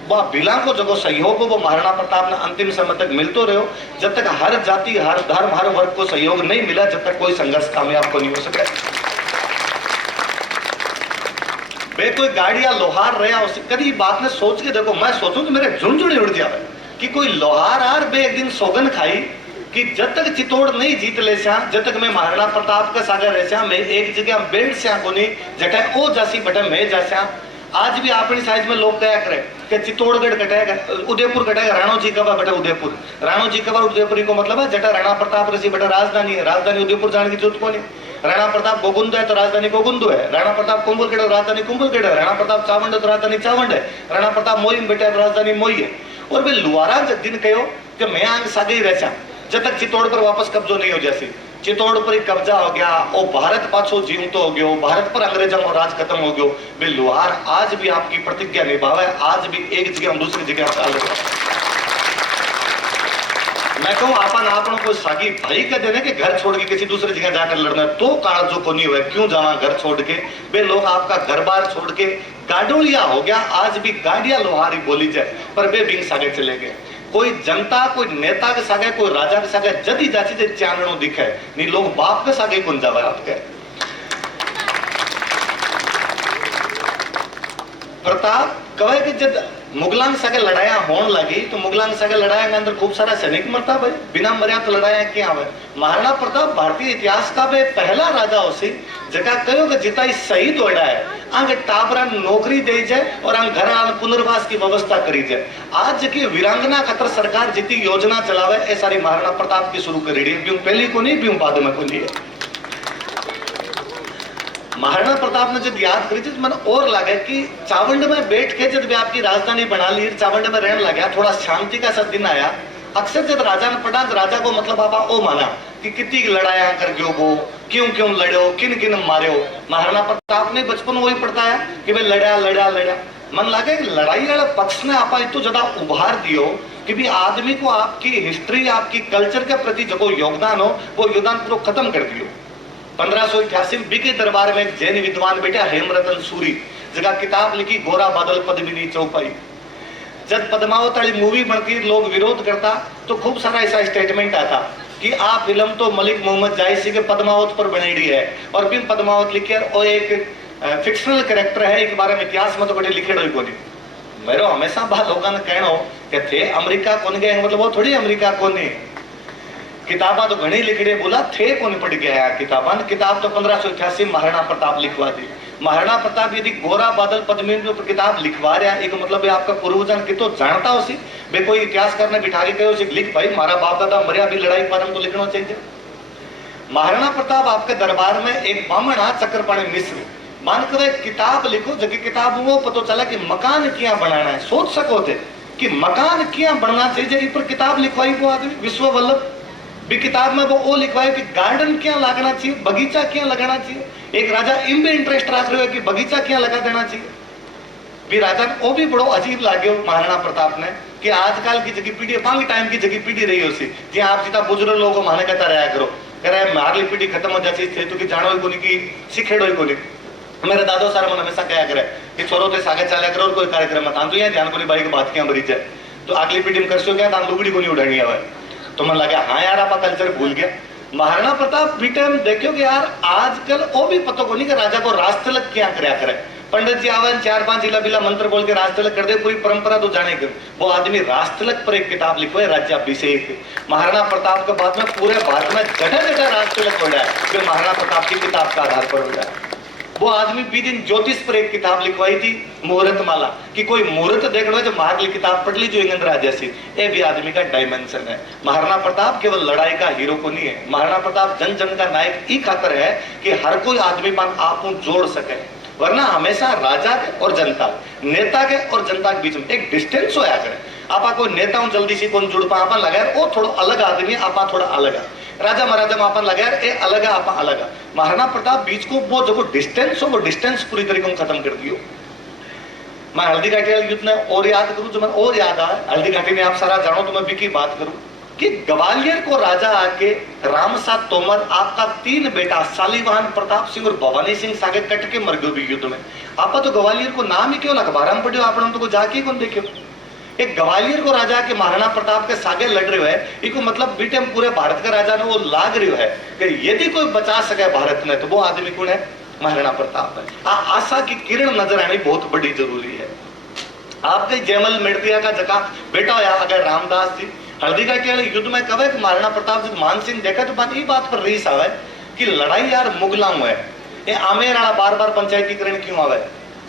वह भीला को जो सहयोग वो महाराणा प्रताप ने अंतिम समय तक मिलते रहो जब तक हर जाति हर धर्म हर वर्ग को सहयोग नहीं मिला जब तक कोई संघर्ष कामयाब को नहीं हो सके। वे कोई गाड़ी या लोहार रहा उसे कभी बात ने सोच के देखो मैं सोचूं तो मेरे झुंझुने उड़ जाए कि कोई लोहार आर बे एक दिन सौगन खाई कि जब तक चित्तौड़ नहीं जीत ले जब तक मैं महाराणा प्रताप का सागर रह मैं एक जगह बैठ स्या को नहीं जटा ओ जासी बटे मैं जास्या। आज भी अपनी साइज में लोग क्या करे कि चित्तौड़गढ़ कटेगा उदयपुर कटेगा राणो जी कबा बटे उदयपुर राणो जी कबा उदयपुरी को मतलब है जटा राणा प्रताप ऋषि बटे राजधानी है। राजधानी उदयपुर जाने की जरूरत को नहीं। राणा प्रताप गोगुंद है तो राजधानी गोगुंदु है। राणा प्रताप कुंभलगढ़ राजधानी कुंभलगढ़ है। राणा प्रताप चावंड है तो राजधानी चावंड है। राणा प्रताप मोई बेटा तो राजधानी मोई है। और वे लुआरा दिन कहो कि मैं आंग सागे ही रह जब तक चित्तौड़ पर वापस कब्जो नहीं हो जासी। चित्तौड़ पर ही कब्जा हो गया और भारत पाछो जीवतो हो गयो भारत पर अंग्रेजों का राज खत्म हो गयो। वे लुहार आज भी आपकी प्रतिज्ञा निभावे आज भी एक जगह हम दूसरी जगह चाल रहे। मैं कहूँ आपन को सागी भाई का देने के घर छोड़ के किसी दूसरी जगह जाकर लड़ना तो काल जो को नहीं हुआ क्यों जावा घर छोड़ के। वे लोग आपका घर बार छोड़ के गाडोलिया हो गया। आज भी गाड़िया लोहारी बोली जाए पर वे बिंग सागे चले गए। कोई जनता कोई नेता के सागे कोई राजा के सागे जदी जाची से चानणो दिखे नहीं लोग बाप के सागे कौन जावे आपके। प्रताप कहे कि जब मुगलांग सागे लड़ाया होने लगी तो मुगलांग सागे लड़ाया के अंदर खूब सारा सैनिक मरता भाई बिना मरिया तो लड़ाया क्या आवे। महाराणा प्रताप भारतीय इतिहास का वे पहला राजा उसी जगह कहो कि जिताई शहीद होड़ा है आगे टाबरा नौकरी दे जाए और आगे घर आने पुनर्वास की व्यवस्था करी जाए। आज की वीरांगना खतर सरकार जितनी योजना चलावे ए सारी महाराणा प्रताप की शुरू करी है। पहली को नहीं बाद में को नहीं है। महाराणा प्रताप ने जब याद करी थी तो मन और लगे कि चावंड में बैठ के जब आपकी राजधानी बना ली, चावंड में रहने लगा, थोड़ा शांति का सा दिन आया। अक्सर जब राजा ने पढ़ा, राजा को मतलब आपा ओ माना कि कितनी लड़ाया कर गयो वो, क्यों क्यों लड़ो, किन किन मारो। महाराणा प्रताप ने बचपन वही पढ़ता है कि भाई लड़ा लड़ा लड़ा। मन लगे लड़ाई वाले पक्ष ने आपा इतो ज्यादा उभार दियो कि भी आदमी को आपकी हिस्ट्री, आपकी कल्चर के प्रति जो योगदान हो वो योगदान पूरा खत्म कर दियो। 1588 में बीके दरबार में एक जैन विद्वान बेटा हेमरतन सूरी जगह किताब लिखी गोरा बादल पद्मिनी चौपाई। जब पद्मावत वाली मूवी बनती लोग विरोध करता तो खूब सारा ऐसा स्टेटमेंट आता कि आ फिल्म तो मलिक मोहम्मद जायसी के पद्मावत पर बनेड़ी है और फिर पद्मावत लिखे और एक फिक्शनल कैरेक्टर है, एक बारे में इतिहास में तो कभी लिखे हुई कोनी। मेरे हमेशा बात लोगों ने कहना कि थे अमेरिका कौन गए, मतलब वो थोड़ी अमेरिका कौन है। किताबा तो घनी लिखड़ी, बोला थे कौन पढ़ गया किताबा। किताब तो 1588 महाराणा प्रताप लिखवा दी। महाराणा प्रताप यदि गोरा बादल पद्मिनी पर किताब लिखवा रहा है, एक मतलब है आपका पूर्वजन की तो जानता हो सी भाई, कोई इतिहासकार ने बिठा के कहो लिख भाई मारा बाप दादा मरिया भी लड़ाई बारे तो लिखना चाहिए। महाराणा प्रताप आपके दरबार में एक बामण आ चक्रपाणी मिश्र मान कर एक किताब लिखो, जबकि किताब वो पता चला कि मकान क्या बनाना है। सोच सको थे कि मकान क्या बनना चाहिए, इस पर किताब लिखवाई वो आदमी विश्व वल्लभ भी। किताब में वो लिखवाए कि गार्डन क्या लगाना चाहिए, बगीचा क्या लगाना चाहिए। एक राजा इन भी इंटरेस्ट रख रहे हो कि बगीचा क्या लगा देना चाहिए भी। राजा वो भी बड़ो अजीब लागे महाराणा प्रताप ने कि आजकल की जगह पीढ़ी बांग टाइम की जगह पीढ़ी रही हो सी जी आप जितना बुजुर्ग लोगों माने कहता रहा करो, कह रहे मारली पीढ़ी खत्म हो जाती थे तो कि जानो ही कोनी की सिखेड़ो ही कोनी। मेरे दादो सारा मन हमेशा कहा करे कि छोरो ते सागे चाल्या करो और कोई कार्यक्रम में तो यहाँ ध्यान कोनी बाई की बात क्या मरी जाए तो अगली पीढ़ी में करसो क्या लुगड़ी को नहीं उड़ानी है। तो मन लगा हाँ यार आप कल्चर भूल गया। महाराणा प्रताप भी टाइम देखो कि यार आजकल वो भी पता को नहीं कि राजा को राज तिलक क्या करया करे। पंडित जी आवे 4-5 इला बिला मंत्र बोल के राज तिलक कर दे, पूरी परंपरा तो जाने कर। वो आदमी राज तिलक पर एक किताब लिखो है राज्याभिषेक। महाराणा प्रताप के बाद में पूरे भारत में जगह जगह राज तिलक हो रहा है जो महाराणा प्रताप की किताब का आधार पर हो रहा है। वो आदमी भी दिन ज्योतिष पर एक किताब लिखवाई थी मुहूर्त माला कि कोई मुहूर्त देखना है जो मार्ग लिखिताब पढ़ ली जो इंग्रज जैसी। ये भी आदमी का डायमेंशन है। महाराणा प्रताप केवल लड़ाई का हीरो को नहीं है, महाराणा प्रताप जन जन का नायक ही खातर है कि हर कोई आदमी मान आप जोड़ सके। वरना हमेशा राजा के और जनता, नेता के और जनता के बीच में एक डिस्टेंस होया करे। आपा कोई नेता हूं जल्दी से कौन जुड़ पा आपा लगा वो थोड़ा अलग आदमी है, आपा थोड़ा अलग है। राजा महाराजा में आपन लगा ए अलग है आपा अलग है। महाराणा प्रताप बीच को वो जो डिस्टेंस हो वो डिस्टेंस पूरी तरीके से खत्म कर दियो। मैं हल्दी घाटी वाले युद्ध में और याद करूं जो मैं और याद आया, हल्दी घाटी में आप सारा जानो तो मैं भी की बात करूं कि ग्वालियर को राजा आके रामसात तोमर आपका 3 बेटा शालीवाहन प्रताप सिंह और भवानी सिंह सागे कट के मर गयो भी युद्ध में। आपा तो ग्वालियर को नाम ही क्यों अखबार में पढ़ियो, आपने तो जाके कौन देखियो। एक ग्वालियर को राजा के महाराणा प्रताप के सागे लड़ रहे है, इको मतलब बीटे पूरे भारत का राजा ने वो लाग रही है कि यदि कोई बचा सके भारत ने तो वो आदमी कौन है, महाराणा प्रताप है। आशा की किरण नजर आनी बहुत बड़ी जरूरी है। आपके जयमल मेड़तिया का जका बेटा होया अगर रामदास जी हल्दी घाटी वाले युद्ध में कहे कि महाराणा प्रताप जी मानसिंह देखा तो बात ये बात पर रीस आवे कि लड़ाई यार मुगलों है, ये आमेर वाला बार बार पंचायतीकरण क्यों आवे।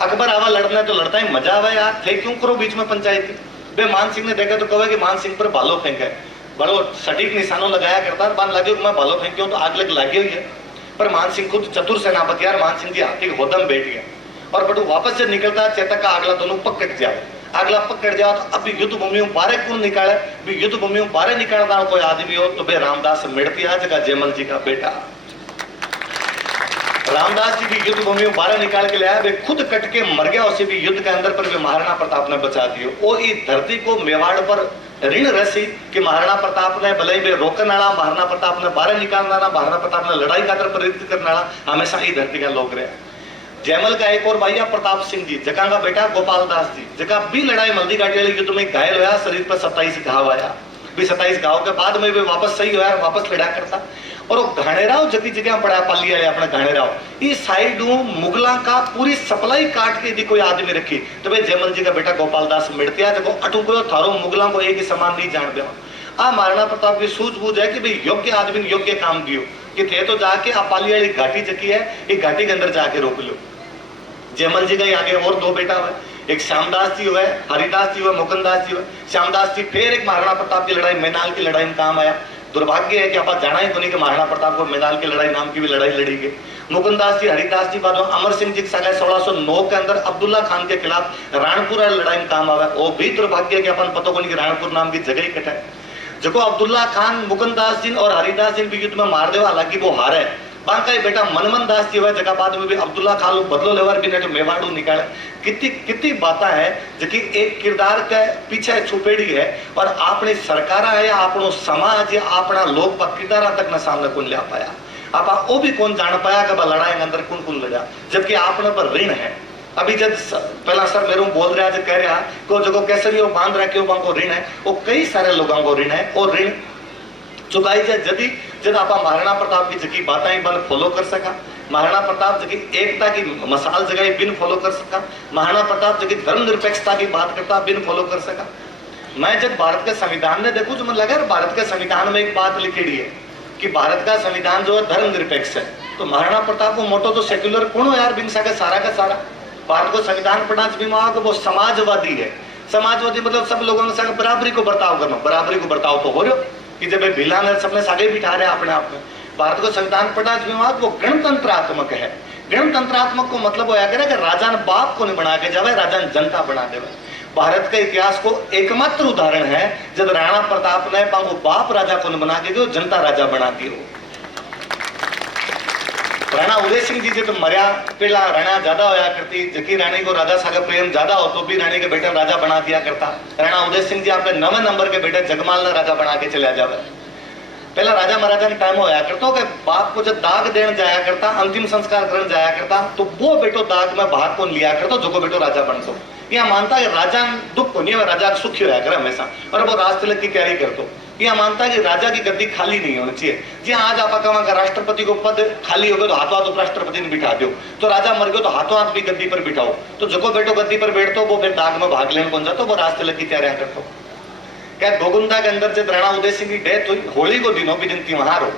अकबर आवा लड़ना तो लड़ता ही मजा आवे यार, थे क्यों करो बीच में पंचायती। बे मान सिंह ने देखा तो कहे कि मान सिंह पर भालो फेंका है, बड़ो सटीक निशानों लगाया करता है, बान लगे मैं भालो फेंक्यो तो आग लग लगी हुई है। पर मान सिंह खुद चतुर सेनापति यार, मान सिंह जी हाथी के होदम बैठ गया और बटू वापस जब निकलता चेतक का अगला दोनों पकड़ जाए, अगला पकड़ जाओ तो अब युद्ध भूमि बारह कौन निकाले, भी युद्ध भूमि बारह निकालना कोई आदमी हो तो बे रामदास मेड़ती आज का जयमल जी का बेटा रामदास जी भी युद्ध भूमि में बारह निकाल के लाया, वे खुद कट के मर गया, उसे भी युद्ध के अंदर पर वे महाराणा प्रताप ने बचा दियो। वो इस धरती को मेवाड़ पर ऋण रसी कि महाराणा प्रताप ने भले वे रोकन वाला, महाराणा प्रताप ने बारह निकालना, महाराणा प्रताप ने लड़ाई का प्रेरित करने वाला, हमेशा ही धरती का लोग रहे। जयमल का एक और भैया प्रताप सिंह जी जका का बेटा गोपाल दास जी जका भी लड़ाई मल्दी घाटी वाले युद्ध में घायल हुआ, शरीर पर 27 घाव आया, भी 27 घाव के बाद में वे वापस सही हुआ, वापस लड़ा करता। और वो घाणेराव जगह जगह पड़ा पाली वाले अपने घाणेराव इस साइड मुगला का पूरी सप्लाई काट के यदि कोई आदमी रखी तो भाई जयमल जी का बेटा गोपाल दास मिड़तिया जब अटुको थारो मुगला को एक ही समान नहीं जान दे। महाराणा प्रताप की सूझबूझ है कि भाई योग्य आदमी ने योग्य काम दियो कि थे तो जाके आप पाली वाली घाटी जकी है ये घाटी के अंदर जाके रोक लो। जयमल जी का आगे और 2 बेटा हुआ, एक श्यामदास जी हुआ, हरिदास जी हुआ, मुकुंदास जी हुआ। श्यामदास जी फिर एक महाराणा प्रताप की लड़ाई मैनाल की लड़ाई में काम आया। दुर्भाग्य है कि आप जाना ही कोनी कि महाराणा प्रताप को मैदान की लड़ाई नाम की भी लड़ाई लड़ी गई। मुकुंदास जी, हरिदास जी, बाद में अमर सिंह जी सगा 1609 के अंदर अब्दुल्ला खान के खिलाफ राणपुर लड़ाई में काम आवे। वो भी दुर्भाग्य है कि अपन पता कोनी कि राणपुर नाम की जगह ही कटा है। जो अब्दुल्ला खान मुकुंदास जी और हरिदास जी भी युद्ध में मार देवा, हालांकि वो हारे। बांका बेटा मनमन दास जी हुआ जगह बाद में भी अब्दुल्ला खान बदलो लेवर भी नहीं तो मेवाड़ू निकाले। कितनी कितनी बातें है जो कि एक किरदार के पीछे छुपेड़ी है और अपनी सरकार है या अपनो समाज या अपना लोग किरदारा तक न सामने कौन ले पाया। आप वो भी कौन जान पाया कि लड़ाई के अंदर कौन कौन लड़ा, जबकि आपने पर ऋण है। अभी जब पहला सर मेरे बोल रहा है, कह रहा कि जो कैसे भी वो बांध रहा है वो ऋण है, वो कई सारे लोगों को ऋण है और ऋण चुकाई जाए। यदि जब आप महाराणा प्रताप की जगह बातें बन फॉलो कर सका, महाराणा प्रताप जगह एकता की मसाल जगह बिन फॉलो कर सका, महाराणा प्रताप जगह धर्मनिरपेक्षता की बात करता बिन फॉलो कर सका। मैं जब भारत के संविधान में देखूं तो मुझे लगा भारत के संविधान में एक बात लिखी है कि भारत का संविधान जो है धर्मनिरपेक्ष है। तो महाराणा प्रताप को मोटो तो सेक्युलर कौन हो यार, बिन सके सारा का सारा भारत को संविधान पढ़ा वो समाजवादी है। समाजवादी मतलब सब लोगों के साथ बराबरी को बर्ताव करना, बराबरी को बर्ताव तो हो रहा कि जब भिला ने सबने सागे बिठा रहे अपने आप में। भारत को संविधान पढ़ा वो गणतंत्रात्मक है। गणतंत्रात्मक को मतलब वो करे कि राजा ने बाप को नहीं बना के जावे, राजा ने जनता बना देवे। भारत के इतिहास को एकमात्र उदाहरण है जब राणा प्रताप ने बाप राजा को बना के गयो, जनता राजा बना दियो। राणा उदय सिंह जी जब मरिया पेला राणा ज्यादा होया करती, जबकि रानी को राजा सागर प्रेम ज्यादा हो तो भी रानी के बेटे राजा बना दिया करता। राणा उदय सिंह जी आपने 9वें नंबर के बेटे जगमाल ने राजा बना के चला जावे। पहला राजा महाराजा ने टाइम होया करता कि बाप को जब दाग देने जाया करता, अंतिम संस्कार करने जाया करता, तो वो बेटो दाग में भाग को लिया करता जो को बेटो राजा बन सो। यह मानता है राजा दुख को नहीं, राजा सुखी होया करे हमेशा, और वो राज तिलक की तैयारी करतो। यह मानता है कि राजा की गद्दी खाली नहीं होनी चाहिए। जी आज आप कहा राष्ट्रपति को पद खाली हो गया तो हाथों हाथ उपराष्ट्रपति ने बिठा दो, तो राजा मर गयो तो हाथों हाथ भी गद्दी पर बिठाओ। तो जो बेटो गद्दी पर बैठतो वो फिर दाग में भाग लेने कौन जातो, वो राज तिलक की तैयारियां करतो। क्या गोगुंदा के अंदर जब राणा उदय सिंह की डेथ हुई, होली को दिनों भी दिन त्योहार हो,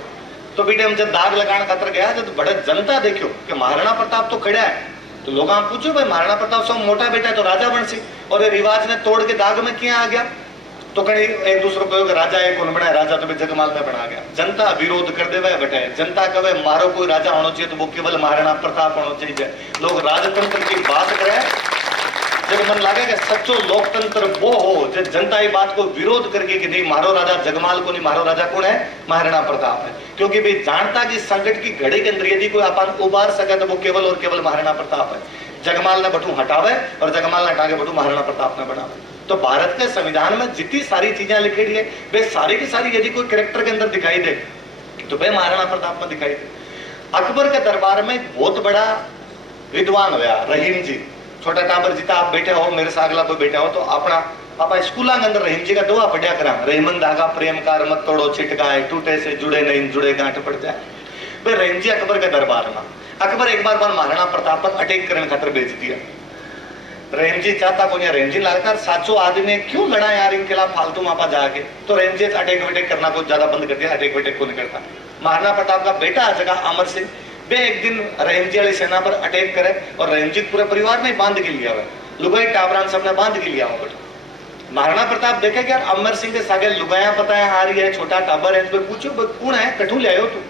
तो बेटे हम जब दाग लगाने खातर गया जब बड़े जनता देखो कि महाराणा प्रताप तो खड़ा है, तो लोग आप पूछो भाई महाराणा प्रताप सब मोटा बेटा है तो राजा बन सी, और ये रिवाज ने तोड़ के दाग में क्या आ गया। तो कहीं एक दूसरे को राजा एक कौन बनाया, राजा तो जगमाल में बना गया। जनता विरोध कर दे बेटे, जनता कहे मारो कोई राजा होना चाहिए तो वो केवल महाराणा प्रताप होना चाहिए। लोग राजतंत्र की बात करें जब मन लगे कि सच्चो लोकतंत्र वो हो जब जनता ये बात को विरोध करके कि नहीं मारो राजा जगमाल को नहीं, मारो राजा कौन है, महाराणा प्रताप है। क्योंकि भाई जानता कि संकट की घड़ी के अंदर यदि कोई अपन उबार सके तो वो केवल और केवल महाराणा प्रताप है। जगमाल ने बटू हटावे और जगमाल ने हटा के बटू महाराणा प्रताप ने बनावे। तो भारत के संविधान में जितनी सारी चीजें लिखी है वे सारी की सारी यदि कोई कैरेक्टर के अंदर दिखाई दे तो वे महाराणा प्रताप में दिखाई दे। अकबर के दरबार में एक बहुत बड़ा विद्वान हुआ रहीम जी, छोटा टाबर जीता आप बैठे हो मेरे सागला कोई बैठा हो तो अपना पापा स्कूल के अंदर रहीम जी का दुआ पढ़िया करा, रहीमन धागा प्रेम कार मत तोड़ो छिटकाए टूटे से जुड़े नहीं जुड़े गांठ पड़ जाए। भाई रहीम जी अकबर के दरबार में, अकबर एक बार महाराणा प्रताप पर अटैक करने खातर भेज दिया। रहीम जी चाहता को रहीम जी लगता साचो आदमी क्यों लड़ा यार इनके खिलाफ फालतू मापा जाके, तो रहीम जी अटैक वटैक करना को ज्यादा बंद कर दिया, अटैक वटैक को नहीं करता। महाराणा प्रताप का बेटा जगह अमर सिंह वे एक दिन रहीम जी वाली सेना पर अटैक करे और रहीम जी पूरे परिवार ने बांध के लिया हुआ, लुगाई टाबरान सबने बांध के लिया हुआ। महाराणा प्रताप देखे क्या अमर सिंह के सागे लुगाया पता है आ रही है, छोटा टाबर है, तो पूछो कौन है कठू ले आयो तू।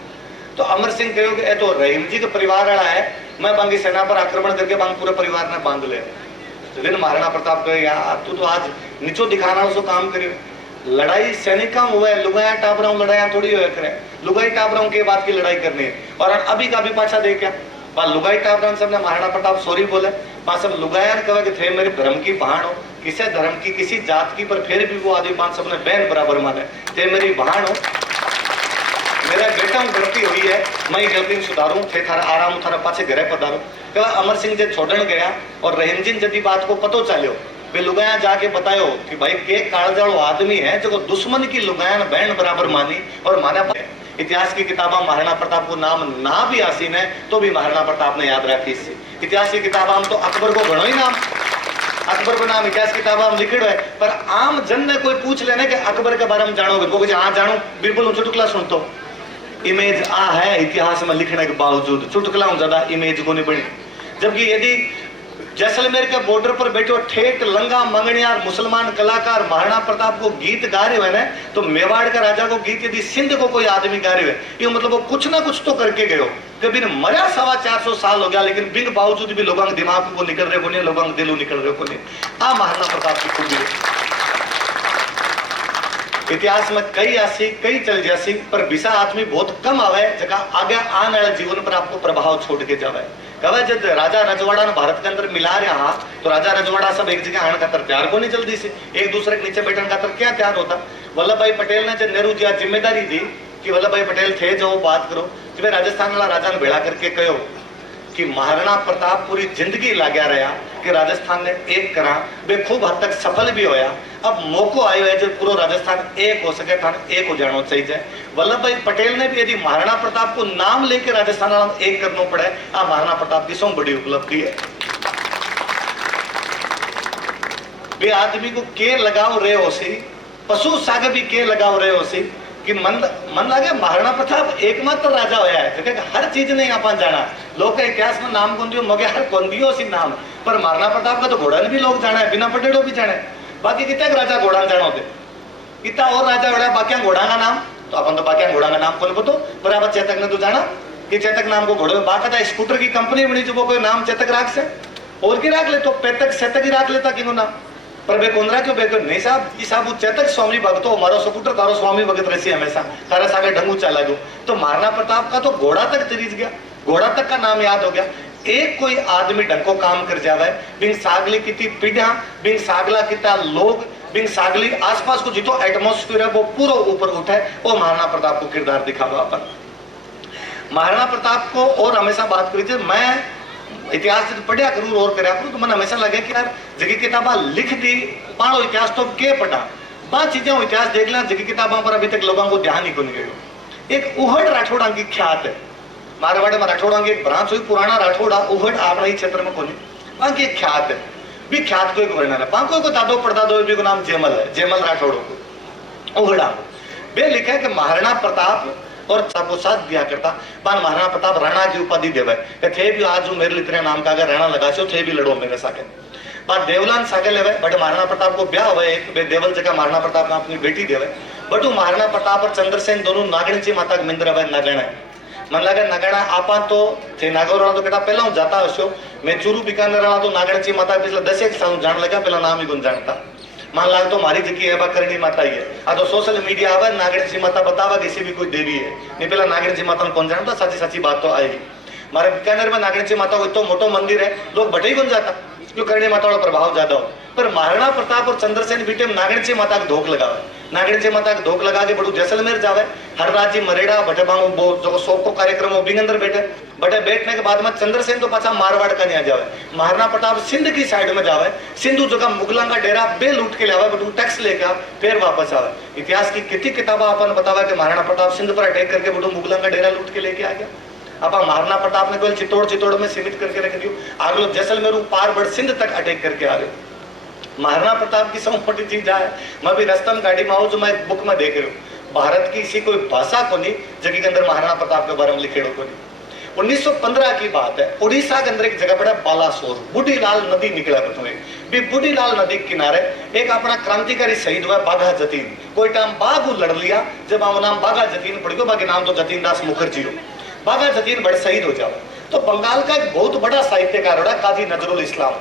तो अमर सिंह कहो कि तो रहीम जी का परिवार वाला है, मैं बांगी सेना पर आक्रमण करके बांग पूरे परिवार ने बांध ले। तो महाराणा प्रताप कहे यार तू तो आज नीचो दिखाना उसको काम करियो, लड़ाई सैनिका हुआ है, लुगाया टाबराओं लड़ाइया थोड़ी हुआ करे, लुगाई टाबराओं के बात की लड़ाई करनी है। और अभी का भी पाछा दे क्या लुगाई टाबरान सबने महाराणा प्रताप सॉरी बोले, सब लुगाया कहे कि थे मेरे धर्म की बहन हो, किसी धर्म की किसी जात की, पर फिर भी वो आदमी पांच सबने बहन बराबर माने, थे मेरी बहन हो, मेरा बेटा गलती हुई है मैं गलती सुधारू, थे थारा आराम थारा पाछे घरे पधारो। कहा अमर सिंह जब छोड़न गया और रहीम जी जदी बात को पतो चलो वे लुगाया जाके बतायो कि भाई के कालजाड़ो आदमी है जो दुश्मन की लुगाया बहन बराबर मानी और माना। इतिहास की किताबा महाराणा प्रताप को नाम ना भी आसीन है तो भी महाराणा प्रताप ने याद रखी। इससे इतिहास की किताबा में तो अकबर को घणो ही नाम, अकबर को नाम इतिहास किताबा में लिखिड़ है, पर आम जन ने कोई पूछ लेने के अकबर के बारे में जानोगे वो हाँ जानू, बिल्कुल चुटकुला सुनतो। इमेज आ है इतिहास में लिखने के बावजूद चुटकुला ज्यादा इमेज को नहीं बनी। जबकि यदि जैसलमेर के बॉर्डर पर बैठो ठेठ लंगा मंगनियार मुसलमान कलाकार महाराणा प्रताप को गीत गा रहे हैं तो मेवाड़ का राजा को गीत यदि सिंध को कोई आदमी गा रहे है ये मतलब वो कुछ ना कुछ तो करके गयो। कभी मरा 450 साल हो गया लेकिन बिन बावजूद भी लोगों के दिमाग को निकल रहे को नहीं, लोगों के दिलों निकल रहे को नहीं। आ महाराणा प्रताप की खूबी है। इतिहास में कई ऐसी कई चल जासी पर विसा आदमी बहुत कम आवे जगह आगे आने वाले जीवन पर आपको प्रभाव छोड़ के जावे। कहा जब राजा रजवाड़ा ने भारत के अंदर मिला रहा तो राजा रजवाड़ा सब एक जगह आने खातर तैयार को नहीं जल्दी से एक दूसरे के नीचे बैठने खातर क्या तैयार होता। वल्लभ भाई पटेल ने जब नेहरू जी जिम्मेदारी दी कि वल्लभ भाई पटेल थे जो बात करो कि वे राजस्थान वाला राजा ने भेड़ा करके कहो कि महाराणा प्रताप पूरी जिंदगी लाग्या रहा कि राजस्थान ने एक करा वे खूब हद तक सफल भी होया। अब मौको आयो है जो पूरा राजस्थान एक हो सके था एक हो जाना चाहिए। वल्लभ भाई पटेल ने भी यदि महाराणा प्रताप को नाम लेके राजस्थान वाला एक करना पड़े आ महाराणा प्रताप की सौ बड़ी उपलब्धि है। वे आदमी को के लगाव रहे हो सी पशु साग भी के लगाव रहे हो सी कि मन लगे महाराणा प्रताप एकमात्र राजा होया है क्योंकि हर चीज नहीं अपन जाना। लोग के इतिहास में नाम कौन दियो मगे हर कौन दियो सी नाम पर महाराणा प्रताप का तो घोड़ा भी लोग जाना है बिना पटेड़ो भी जाने। बाकी कितने राजा घोड़ा जाना होते इतना और राजा होड़ा बाकी घोड़ा का नाम तो अपन तो बाकी घोड़ा का नाम कौन पतो बराबर चेतक ने तो जाना कि चेतक नाम को घोड़े बाकायदा स्कूटर की कंपनी बनी जो वो कोई नाम चेतक राख से और की राख ले तो पेतक सेतक ही राख लेता किनो नाम पर बे कौन राख्यो बे नहीं साहब ई साहब चेतक स्वामी भगतो हमारा स्कूटर तारो स्वामी भगत रहसी हमेशा तारा सागे ढंगू चला गयो। तो महाराणा प्रताप का तो घोड़ा तक तरीज गया घोड़ा तक का नाम याद हो गया। एक कोई आदमी ढंग को काम कर जावे बिन सागली कितनी पीढ़ियां बिन सागला कितना लोग बिन सागली आसपास को जितो एटमोस्फियर है वो पूरा ऊपर उठे वो महाराणा प्रताप को किरदार दिखावा अपन। महाराणा प्रताप को और हमेशा बात करी मैं इतिहास पढ़िया करूँ और करया करूँ तो मन हमेशा लगे कि यार जगी किताबा लिख दी पाणो इतिहास तो के पढ़ा बात चीजें इतिहास देख लें जगी किताबों पर अभी तक लोगों को ध्यान ही को नहीं गयो। एक उहड़ राठौड़ा की ख्यात है मारवाड़ में राठौड़ा की एक ब्रांच हुई पुराना राठौड़ा उहड़ अपने ही क्षेत्र में कोनी वहां की एक ख्यात है भी ख्यात को एक वर्णन है पांको को दादो पड़दादो भी को नाम जेमल है जेमल राठौड़ो को उहड़ा वे लिखा है कि महाराणा प्रताप और सबको साथ दिया करता पान महाराणा प्रताप राणा की उपाधि देवे थे भी आज मेरे लिए नाम का अगर राणा लगा थे भी लड़ो मेरे साके बात देवलान सागे लेवे बट महाराणा प्रताप को ब्याह हुए एक देवल जगह महाराणा प्रताप ने अपनी बेटी देवे बट महाराणा प्रताप और चंद्रसेन दोनों नागणी माता के मिंद्र हुए नगणा मन लगे नगणा आपा तो थे नागौर तो केटा पहला जाता हशो मैं चूरू बीकानेर तो नागणी माता पिछले 10 साल जान लगा पहला नाम ही गुण जानता मान लाग तो मारी जगह है करणी माता ही है आ तो सोशल मीडिया आवे नागणी माता बतावा किसी भी कोई देवी है नहीं पहला नागणी माता कौन जानता साची साची बात तो आएगी। मारे बीकानेर में नागणी माता को तो मोटो मंदिर है लोग बटे ही बन जाता क्यों करणी माता का प्रभाव ज्यादा हो पर महाराणा प्रताप और चंद्रसेन बीटे नागणी माता का धोख लगावे नागणी माता का धोख लगा के बड़ू जैसलमेर जावे हर राज्य मरेड़ा बटे बांगो जो शोक को कार्यक्रम बिंग अंदर बैठे बटे बैठने के बाद में चंद्रसेन तो पाछा मारवाड़ का नहीं जावे महाराणा प्रताप सिंध की साइड में जावे सिंधु जगह मुगलों का डेरा बे लूट के लावे बटू टैक्स लेकर फिर वापस आवे। इतिहास की कितनी किताबा अपन बतावा कि महाराणा प्रताप सिंध पर अटैक करके बटू मुगलों का डेरा लूट के लेके आ गया। अब महाराणा प्रताप ने केवल चित्तौड़ में सीमित करके रख दियो आगलो जैसलमेर पार बढ़ सिंध तक अटैक करके आ रहे। महाराणा प्रताप की सब मोटी चीज है मैं भी रस्तम गाड़ी में आऊँ जो मैं बुक में देख रही हूँ भारत की इसी कोई भाषा को नहीं जगह के अंदर महाराणा प्रताप के बारे में लिखे को नहीं। 1915 की बात है उड़ीसा के अंदर एक जगह पड़ा बालासोर बूढ़ीलाल नदी निकला भी बूढ़ीलाल नदी के किनारे एक अपना क्रांतिकारी शहीद हुआ बाघा जतीन कोई टाइम बाघ लड़ लिया जब वो नाम बाघा जतीन पड़ गया बाकी नाम तो जतीन दास मुखर्जी हो बाघा जतीन बड़े शहीद हो जाओ। तो बंगाल का एक बहुत बड़ा साहित्यकार हो रहा काजी नजरुल इस्लाम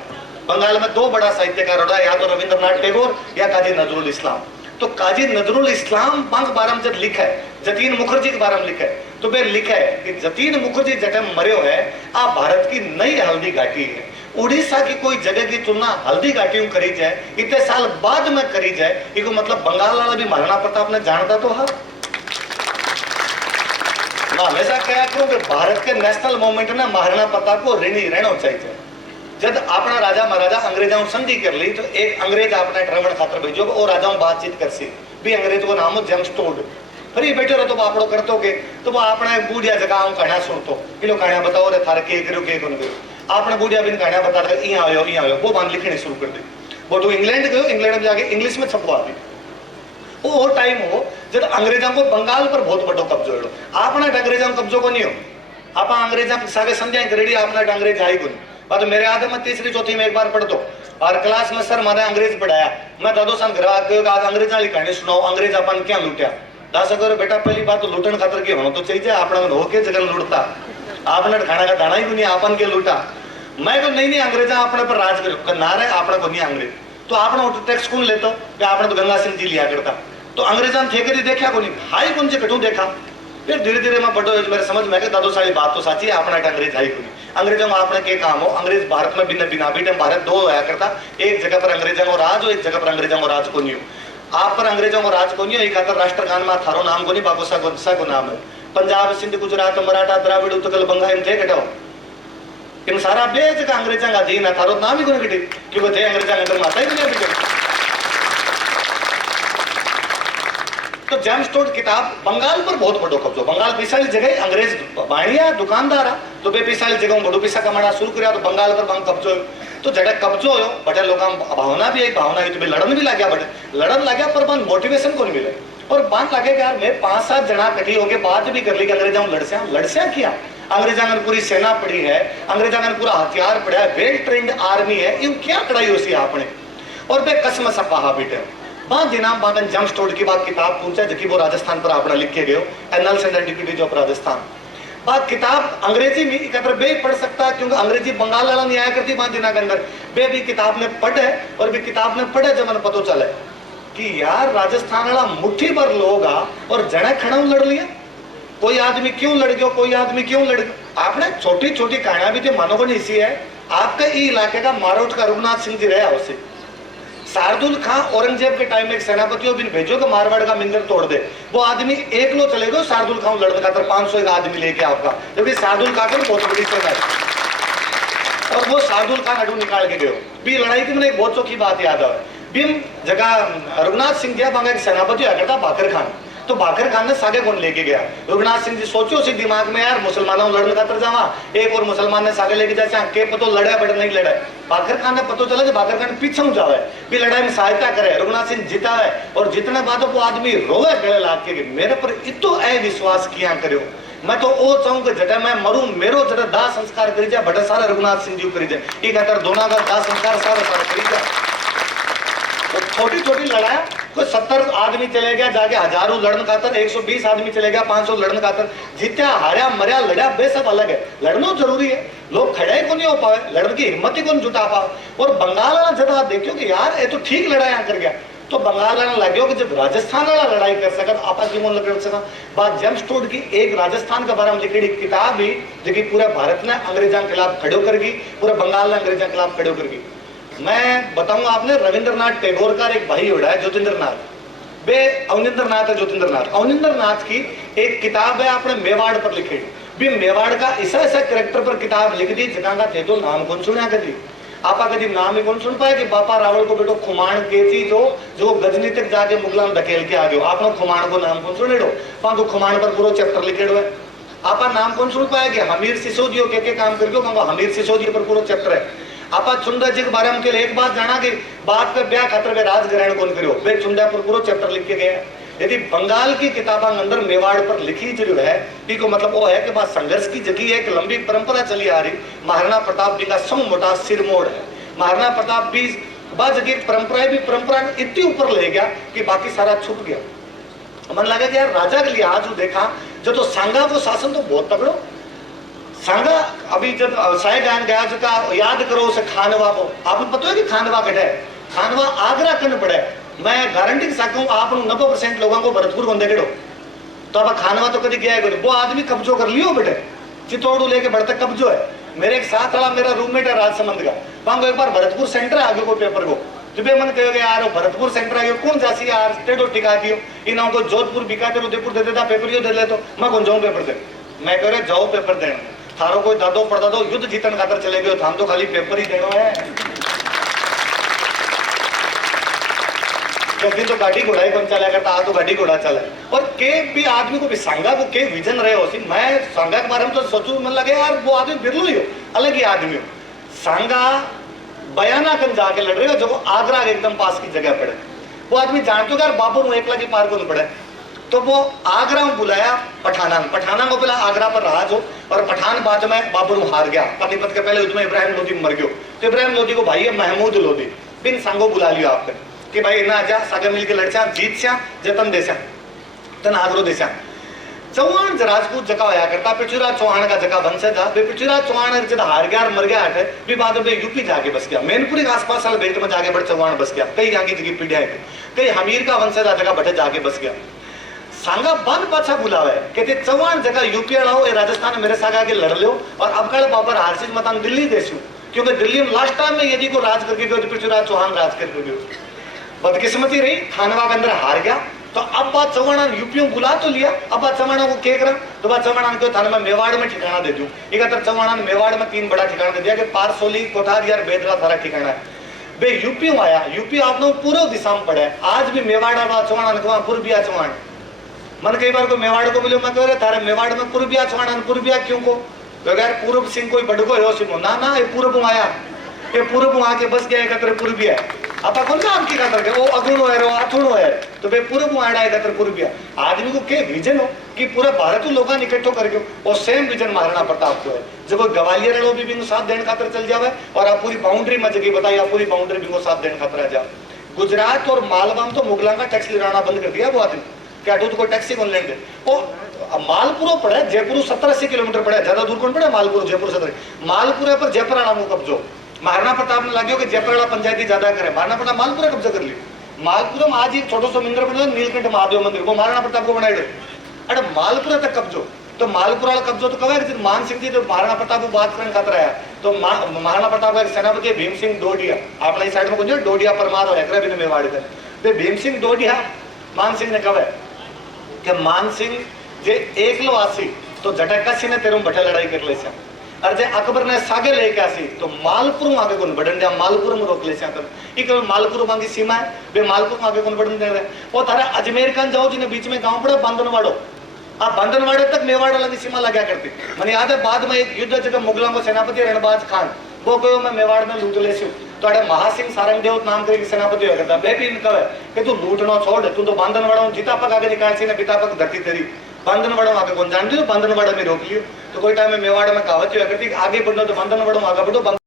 बंगाल में दो बड़ा साहित्यकार हो रहा है या तो रविंद्रनाथ टैगोर या काजी नजरुल इस्लाम। तो काजी नजरुल इस्लाम बांग बारे में जब लिखा है जतीन मुखर्जी के बारे में लिखा है तो वे लिखा है कि जतीन मुखर्जी जटम मरियो है आ भारत की नई हल्दी घाटी है उड़ीसा की कोई जगह की तुलना हल्दी घाटी करी जाए इतने साल बाद में करी जाए इसको मतलब बंगाल वाला भी महाराणा प्रताप ने जानता तो हाँ मैं हमेशा क्या करूं कि भारत के नेशनल मूवमेंट में महाराणा प्रताप को ऋणी रहना चाहिए। जब अपना राजा महाराजा अंग्रेजों संधि कर ली तो एक अंग्रेज अपना ट्रवण खातर भेजो और राजाओं बातचीत कर सी भी अंग्रेज को नाम जेम्स टोड फिर ये बैठे रहो तो आपड़ो करतो के तो वो अपना बूढ़िया जगह आऊँ कहानियां सुनतो किलो कहानियां बताओ रे थारे के करो के कौन करो आपने बूढ़िया बिन कहानियां बता दे यहाँ आयो वो बांध लिखनी शुरू कर दी वो तो इंग्लैंड गयो इंग्लैंड में जाके इंग्लिश में छपवा दी वो टाइम हो जब अंग्रेजों को बंगाल पर बहुत बड़ो कब्जो हो अपना अंग्रेजों कब्जो को नहीं हो आप अंग्रेजा सागे समझाए रेडी अपना अंग्रेज आई को नहीं तो मेरे आदे में तीसरी चौथी में एक बार पढ़ दो और क्लास में सर मैंने अंग्रेज पढ़ाया, मैं दादो सान घर आके आज अंग्रेज वाली कहानी सुनाओ, अंग्रेज अपन क्या लूटा। दास अगर बेटा पहली बात तो लूटन खातर के होना तो चाहिए, आपने होके जगह लूटता, आपने खाना का दाना ही नहीं आपन के लूटा। मैं तो नहीं अंग्रेजा अपने पर राज करो ना रहे आपने को नहीं अंग्रेज, तो आपने टैक्स कौन लेते कि आपने तो गंगा सिंह जी लिया करता, तो अंग्रेजा थे कभी देखा को नहीं, हाई कौन से कटू देखा। फिर धीरे धीरे मैं बड़ो मेरे समझ में दादो सारी बात तो साची है, अपना अंग्रेज हाई कोई अंग्रेजों में आपने के काम हो। अंग्रेज भारत में बिना बिना बीटे भारत दो होया करता, एक जगह पर अंग्रेजों को राज हो, एक जगह पर अंग्रेजों को राज को नहीं हो। आप पर अंग्रेजों को राज को नहीं हो, एक आतर राष्ट्रगान में थारो नाम को नहीं बागोसा गोसा को नाम है। पंजाब सिंध गुजरात मराठा द्राविड़ उत्कल बंगा इन थे कटाओ इन सारा बे जगह अंग्रेजा का अधीन है, थारो नाम ही को नहीं कटे क्योंकि थे अंग्रेजा अंदर माता ही नहीं बिटे। तो जेम्स टोड किताब बंगाल पर बहुत बड़ो कब्जो, बंगाल पिसाली जगह अंग्रेज बाणिया दुकानदार तो बे पिसाली जगह बड़ो पैसा कमाना शुरू किया, तो बंगाल पर बंग कब्जो तो जड़े कब्जो हो बटे लोग भावना भी एक भावना तो लड़न भी लग्या, बटे लड़न लग्या पर बन मोटिवेशन को नहीं मिले और बात लगे यार मैं 5-7 जना कटी होके बात भी कर ली कि अंग्रेजा लड़सिया किया, अंग्रेजा ने पूरी सेना पड़ी है, अंग्रेजा ने पूरा हथियार पड़ा है, वेल ट्रेन्ड आर्मी है, इन क्या कड़ाई हो सी आपने और बे कसम सपा बेटे बाद दिनाम बादन जेम्स टोड की बात किताब पूछा जबकि वो राजस्थान पर आपने लिख के गए annuls and antiquities of Rajasthan. बात किताब अंग्रेजी में इकत्र बे पढ़ सकता क्योंकि अंग्रेजी बंगाल वाला नहीं आया करती बात दिना के अंदर, बे भी किताब ने पढ़े और भी किताब ने पढ़े जब मैंने पता चले कि यार राजस्थान वाला मुट्ठी भर लोग आ और जने खड़ा लड़ लिया, कोई आदमी क्यों लड़ गयो, कोई आदमी क्यों लड़ गयो। आपने छोटी छोटी कहानियां भी जो मानो को नहीं सी है, आपके इलाके का मारोट का रघुनाथ सिंह जी रहा उसे शार्दुल खां औरंगजेब के टाइम में एक सेनापति बिन भेजो के मारवाड़ का मिंदर तोड़ दे, वो आदमी एक लो चले गए शार्दुल खां लड़ने का 500 एक आदमी लेके आपका, जबकि शार्दुल खां को बहुत बड़ी सेना है और वो शार्दुल खां अडू निकाल के गए। भी लड़ाई की मैंने एक बहुत चौकी बात याद है, बिन जगह रघुनाथ सिंह जी एक सेनापति आया करता बाकर खान, तो बाकर खान ने सागे कौन लेके गया, रघुनाथ सिंह जी सोचो उसी दिमाग में यार मुसलमानों लड़ने खातर जावा, एक और मुसलमान ने सागे लेके जाए के पतो लड़े बट नहीं लड़े। बाकर खान ने पता चला कि बाकर खान पीछे जावे भी लड़ाई में सहायता करे, रघुनाथ सिंह जीता है और जितने बाद वो आदमी रोवे गले लाग के मेरे पर इतो विश्वास किया करो, मैं तो वो चाहूं कि जटे मैं मरू मेरो जटे दाह संस्कार करी जाए बटे सारा रघुनाथ सिंह जी करी जाए, ये कहता दोनों का दाह संस्कार सारा सारा करी जाए। तो छोटी छोटी लड़ाई कोई 70 आदमी चले गया जाके हजारों लड़न खातर, 120 आदमी चले गया 500 लड़न खातर, जीत्या हारा मरिया लड़ा बे सब अलग है, लड़ना जरूरी है, लोग खड़े को नहीं हो पाए, लड़ने की हिम्मत ही को नहीं जुटा पाओ। और बंगाल वाला जब आप देखो कि यार ये तो ठीक लड़ाई कर गया, तो बंगाल वाला लगे कि जब राजस्थान वाला लड़ाई कर सका तो आपा क्यों कर सका। बात जेम्स टोड की एक राजस्थान के बारे में लिखी किताब ही जो पूरे भारत ने अंग्रेजा के खिलाफ खड़ो करगी, पूरे बंगाल ने अंग्रेजा के खिलाफ खड़ो करगी। मैं बताऊंगा आपने रविंद्रनाथ टैगोर का एक भाई उड़ा है ज्योतिंद्रनाथ, वे अवनिंद्रनाथ है ज्योतिंद्रनाथ, अवनिंद्रनाथ की एक किताब है आपने मेवाड़ पर लिखी, भी मेवाड़ का ऐसा ऐसा कैरेक्टर पर किताब लिख दी जगह का थे तो नाम कौन सुना कभी आपा कभी नाम ही कौन सुन पाए कि बापा रावल को बेटो खुमाण केची जो गजनी तक जाके मुगला में धकेल के आ गयो, आपने खुमाण को नाम कौन सुने तो खुमाण पर पूरा चैप्टर लिखेड़ो है। आपा नाम कौन सुन पाए कि हमीर सिसोदियो के काम करके हमीर सिसोदियो पर पूरा चैप्टर है। आपा चुंडा जी के बारे में एक बात जाना कि बात पे ब्याह खातर वे राजग्रहण कौन करो, वे चुंडा पर पूरा चैप्टर लिख के गया। यदि बंगाल की किताबों अंदर मेवाड़ पर लिखी जो है कि को मतलब वो है कि बात संघर्ष की जगह है, एक लंबी परंपरा चली आ रही, महाराणा प्रताप जी का सौ मोटा सिरमोड़ है, महाराणा प्रताप भी बाद जगह परंपरा इतनी ऊपर ले गया कि बाकी सारा छुप गया। मन लगा कि यार राजा के लिहाज देखा जो तो सांगा को शासन तो बहुत तगड़ो सांगा, अभी जब साय गान गया जो का याद करो उसे खानवा को, आपको पता है कि खानवा कटे है, खानवा आगरा कन पड़े, मैं गारंटी के साथ कहूँ आप 90% लोगों को भरतपुर को देखेड़ो तो अब खानवा तो कभी गया है, वो आदमी कब्जो कर लियो बेटे, चित्तौड़ लेके बढ़ते कब्जो है। मेरे एक साथ वाला मेरा रूममेट है राजसमंद का, वहां एक बार भरतपुर सेंटर आ गयो को पेपर को, जब मन कहे यार भरतपुर सेंटर आ गयो कौन जासी यार टेडो टिका दियो इन को जोधपुर बिकाते उदयपुर दे देता पेपर दे ले, तो मैं कौन जाऊँ पेपर दे, मैं कह रहे जाओ पेपर देना, थारो कोई दादो पड़ता दो युद्ध जीतन खातर चले गए, थाम तो खाली पेपर ही देना है। तो गाड़ी घोड़ा ही कौन चला करता, आ तो गाड़ी घोड़ा चला। और के भी आदमी को भी सांगा को के विजन रहे हो सी, मैं सांगा के बारे में तो सोचू मन लगे यार वो आदमी बिरलू ही हो, अलग ही आदमी हो। सांगा बयाना कन जाके लड़ रहे हो जो आगरा एकदम पास की जगह पड़े, वो आदमी जानते हो यार बाबू एक लाख पार को नहीं पड़े, तो वो आगरा में बुलाया पठाना को पहले आगरा पर राज हो, और पठान बाद में बाबर हार गया पानीपत के पहले युद्ध में, इब्राहिम लोधी मर गयो। तो इब्राहिम लोधी को भाई है महमूद लोधी बिन संगो बुला लियो आपने कि भाई ना जा सागे मिल के लड़चा जीत स्या जतन देस्या तन आगरो देस्या। चौहान राजपूत जका होया करता, पृथ्वीराज चौहान का जका वंशज था। पृथ्वीराज चौहान जब हार गया मर गया हटे भी बाद में यूपी जाके बस गया, मैनपुरी के आसपास वाले बेल्ट में जाके बड़े चौहान बस गया। कई आगे जगह पीढ़िया कई हमीर का वंशज आ जगह बटे जाके बस गया। सांगा बन पाछा बुलावे कहते चौहान जगह यूपी वाला राजस्थान मेरे सागा के लड़ लो, और अब कल बाबर हारसिज मतान दिल्ली देसू, क्योंकि दिल्ली में लास्ट टाइम में यदि को राज करके गयो पृथ्वीराज चौहान राज करके गयो। बदकिस्मती रही, खानवा के अंदर हार गया। तो अब बात चौहाना यूपी में बुला तो लिया, अब बात चौहाना को क्या करा, तो बात चौहाना को थाने में मेवाड़ में ठिकाना दे दूं। एक चौहाना ने मेवाड़ में 3 बड़ा ठिकाना दे दिया कि पारसोली कोठार यार बेदरा थारा ठिकाना है। बे यूपी में आया, यूपी आपने पूरा दिशा में पड़ा है। आज भी मेवाड़ चौहाना ने पूर्बिया चौहान मन कई बार को मेवाड़ को बोलो, मैं कह रहे थारे मेवाड़ में पूर्बिया चौहाना पूर्बिया क्यों को, बगैर पूर्व सिंह कोई बड़को हो सिंह ना ना, ये पूर्व में आया, ये पूर्व में आके बस गया एकत्र पूर्बिया। आप कौन सा आपकी का करके वो अगुणो है, वो अथुणो है, तो बे पूर्व में आड़ा एकत्र पूर्बिया। आदमी को के विजन हो कि पूरा भारत लोगों ने इकट्ठो करके वो सेम विजन महाराणा प्रताप को है। जो कोई ग्वालियर लो भी बिंगो साथ देने खातर चल जावे, और आप पूरी बाउंड्री में जगह बताइए, आप पूरी बाउंड्री बिंगो साथ देने खातर आ जाओ। गुजरात और मालवा में तो मुगलों का टैक्स लेना बंद कर दिया वो आदमी, क्या तो कोई टैक्सी कौन लेंगे। वो मालपुरो पड़ा है, जयपुर 70-80 किलोमीटर पड़ा है, ज्यादा दूर कौन पड़ा मालपुर जयपुर 70। मालपुरे पर जयपुर नाम कब्जो, महाराणा प्रताप ने लगे कि जयपुर वाला पंचायती ज्यादा करे, महाराणा प्रताप मालपुरा कब्जा कर लियो। मालपुरा में आज एक छोटो सो मंदिर बना नीलकंठ महादेव मंदिर, वो महाराणा प्रताप को बनाए। अरे मालपुरा तक कब्जो, तो मालपुरा वाला कब्जो तो कब है, मान सिंह जी तो महाराणा प्रताप को बात करने खातर आया। तो महाराणा प्रताप का सेनापति भीम सिंह डोडिया, आपने इस साइड में कुछ डोडिया परमार हो मेवाड़ के भीम सिंह डोडिया मान सिंह ने कहा है कि मान सिंह जे एकलो आसी तो झटकासी ने तेरे बठे लड़ाई कर ले, और जे अकबर ने सागे लेके आसी तो मालपुर आगे कौन बढ़न दिया, मालपुर में रोक ले तो मालपुर मांगी सीमा है, वे मालपुर में आगे कौन बढ़न दे रहे। वो थारा अजमेर खान जाओ जिन्हें बीच में गांव पड़ा बांधनवाड़ो, आप बांधनवाड़े तक मेवाड़ वाला की सीमा लगा करती। मैंने याद है बाद में एक युद्ध जगह मुगलों को सेनापति रणबाज खान वो कहो मैं मेवाड़ में लूट ले तो महासिंह सारंगदेव नाम करके सेनापति हुआ करता। बे भी कहे कि तू लूटना छोड़, तू तो बांधनवाड़ा जीता पक आगे निकाल सी ने पिता पक धरती तेरी, बांधनवाड़ा आगे कौन जानती तो बांधनवाड़ा में रोक लियो। तो कोई टाइम में मेवाड़ में कहावत हुआ करती आगे बढ़ो तो बांधनवाड़ा आगे बढ़ो।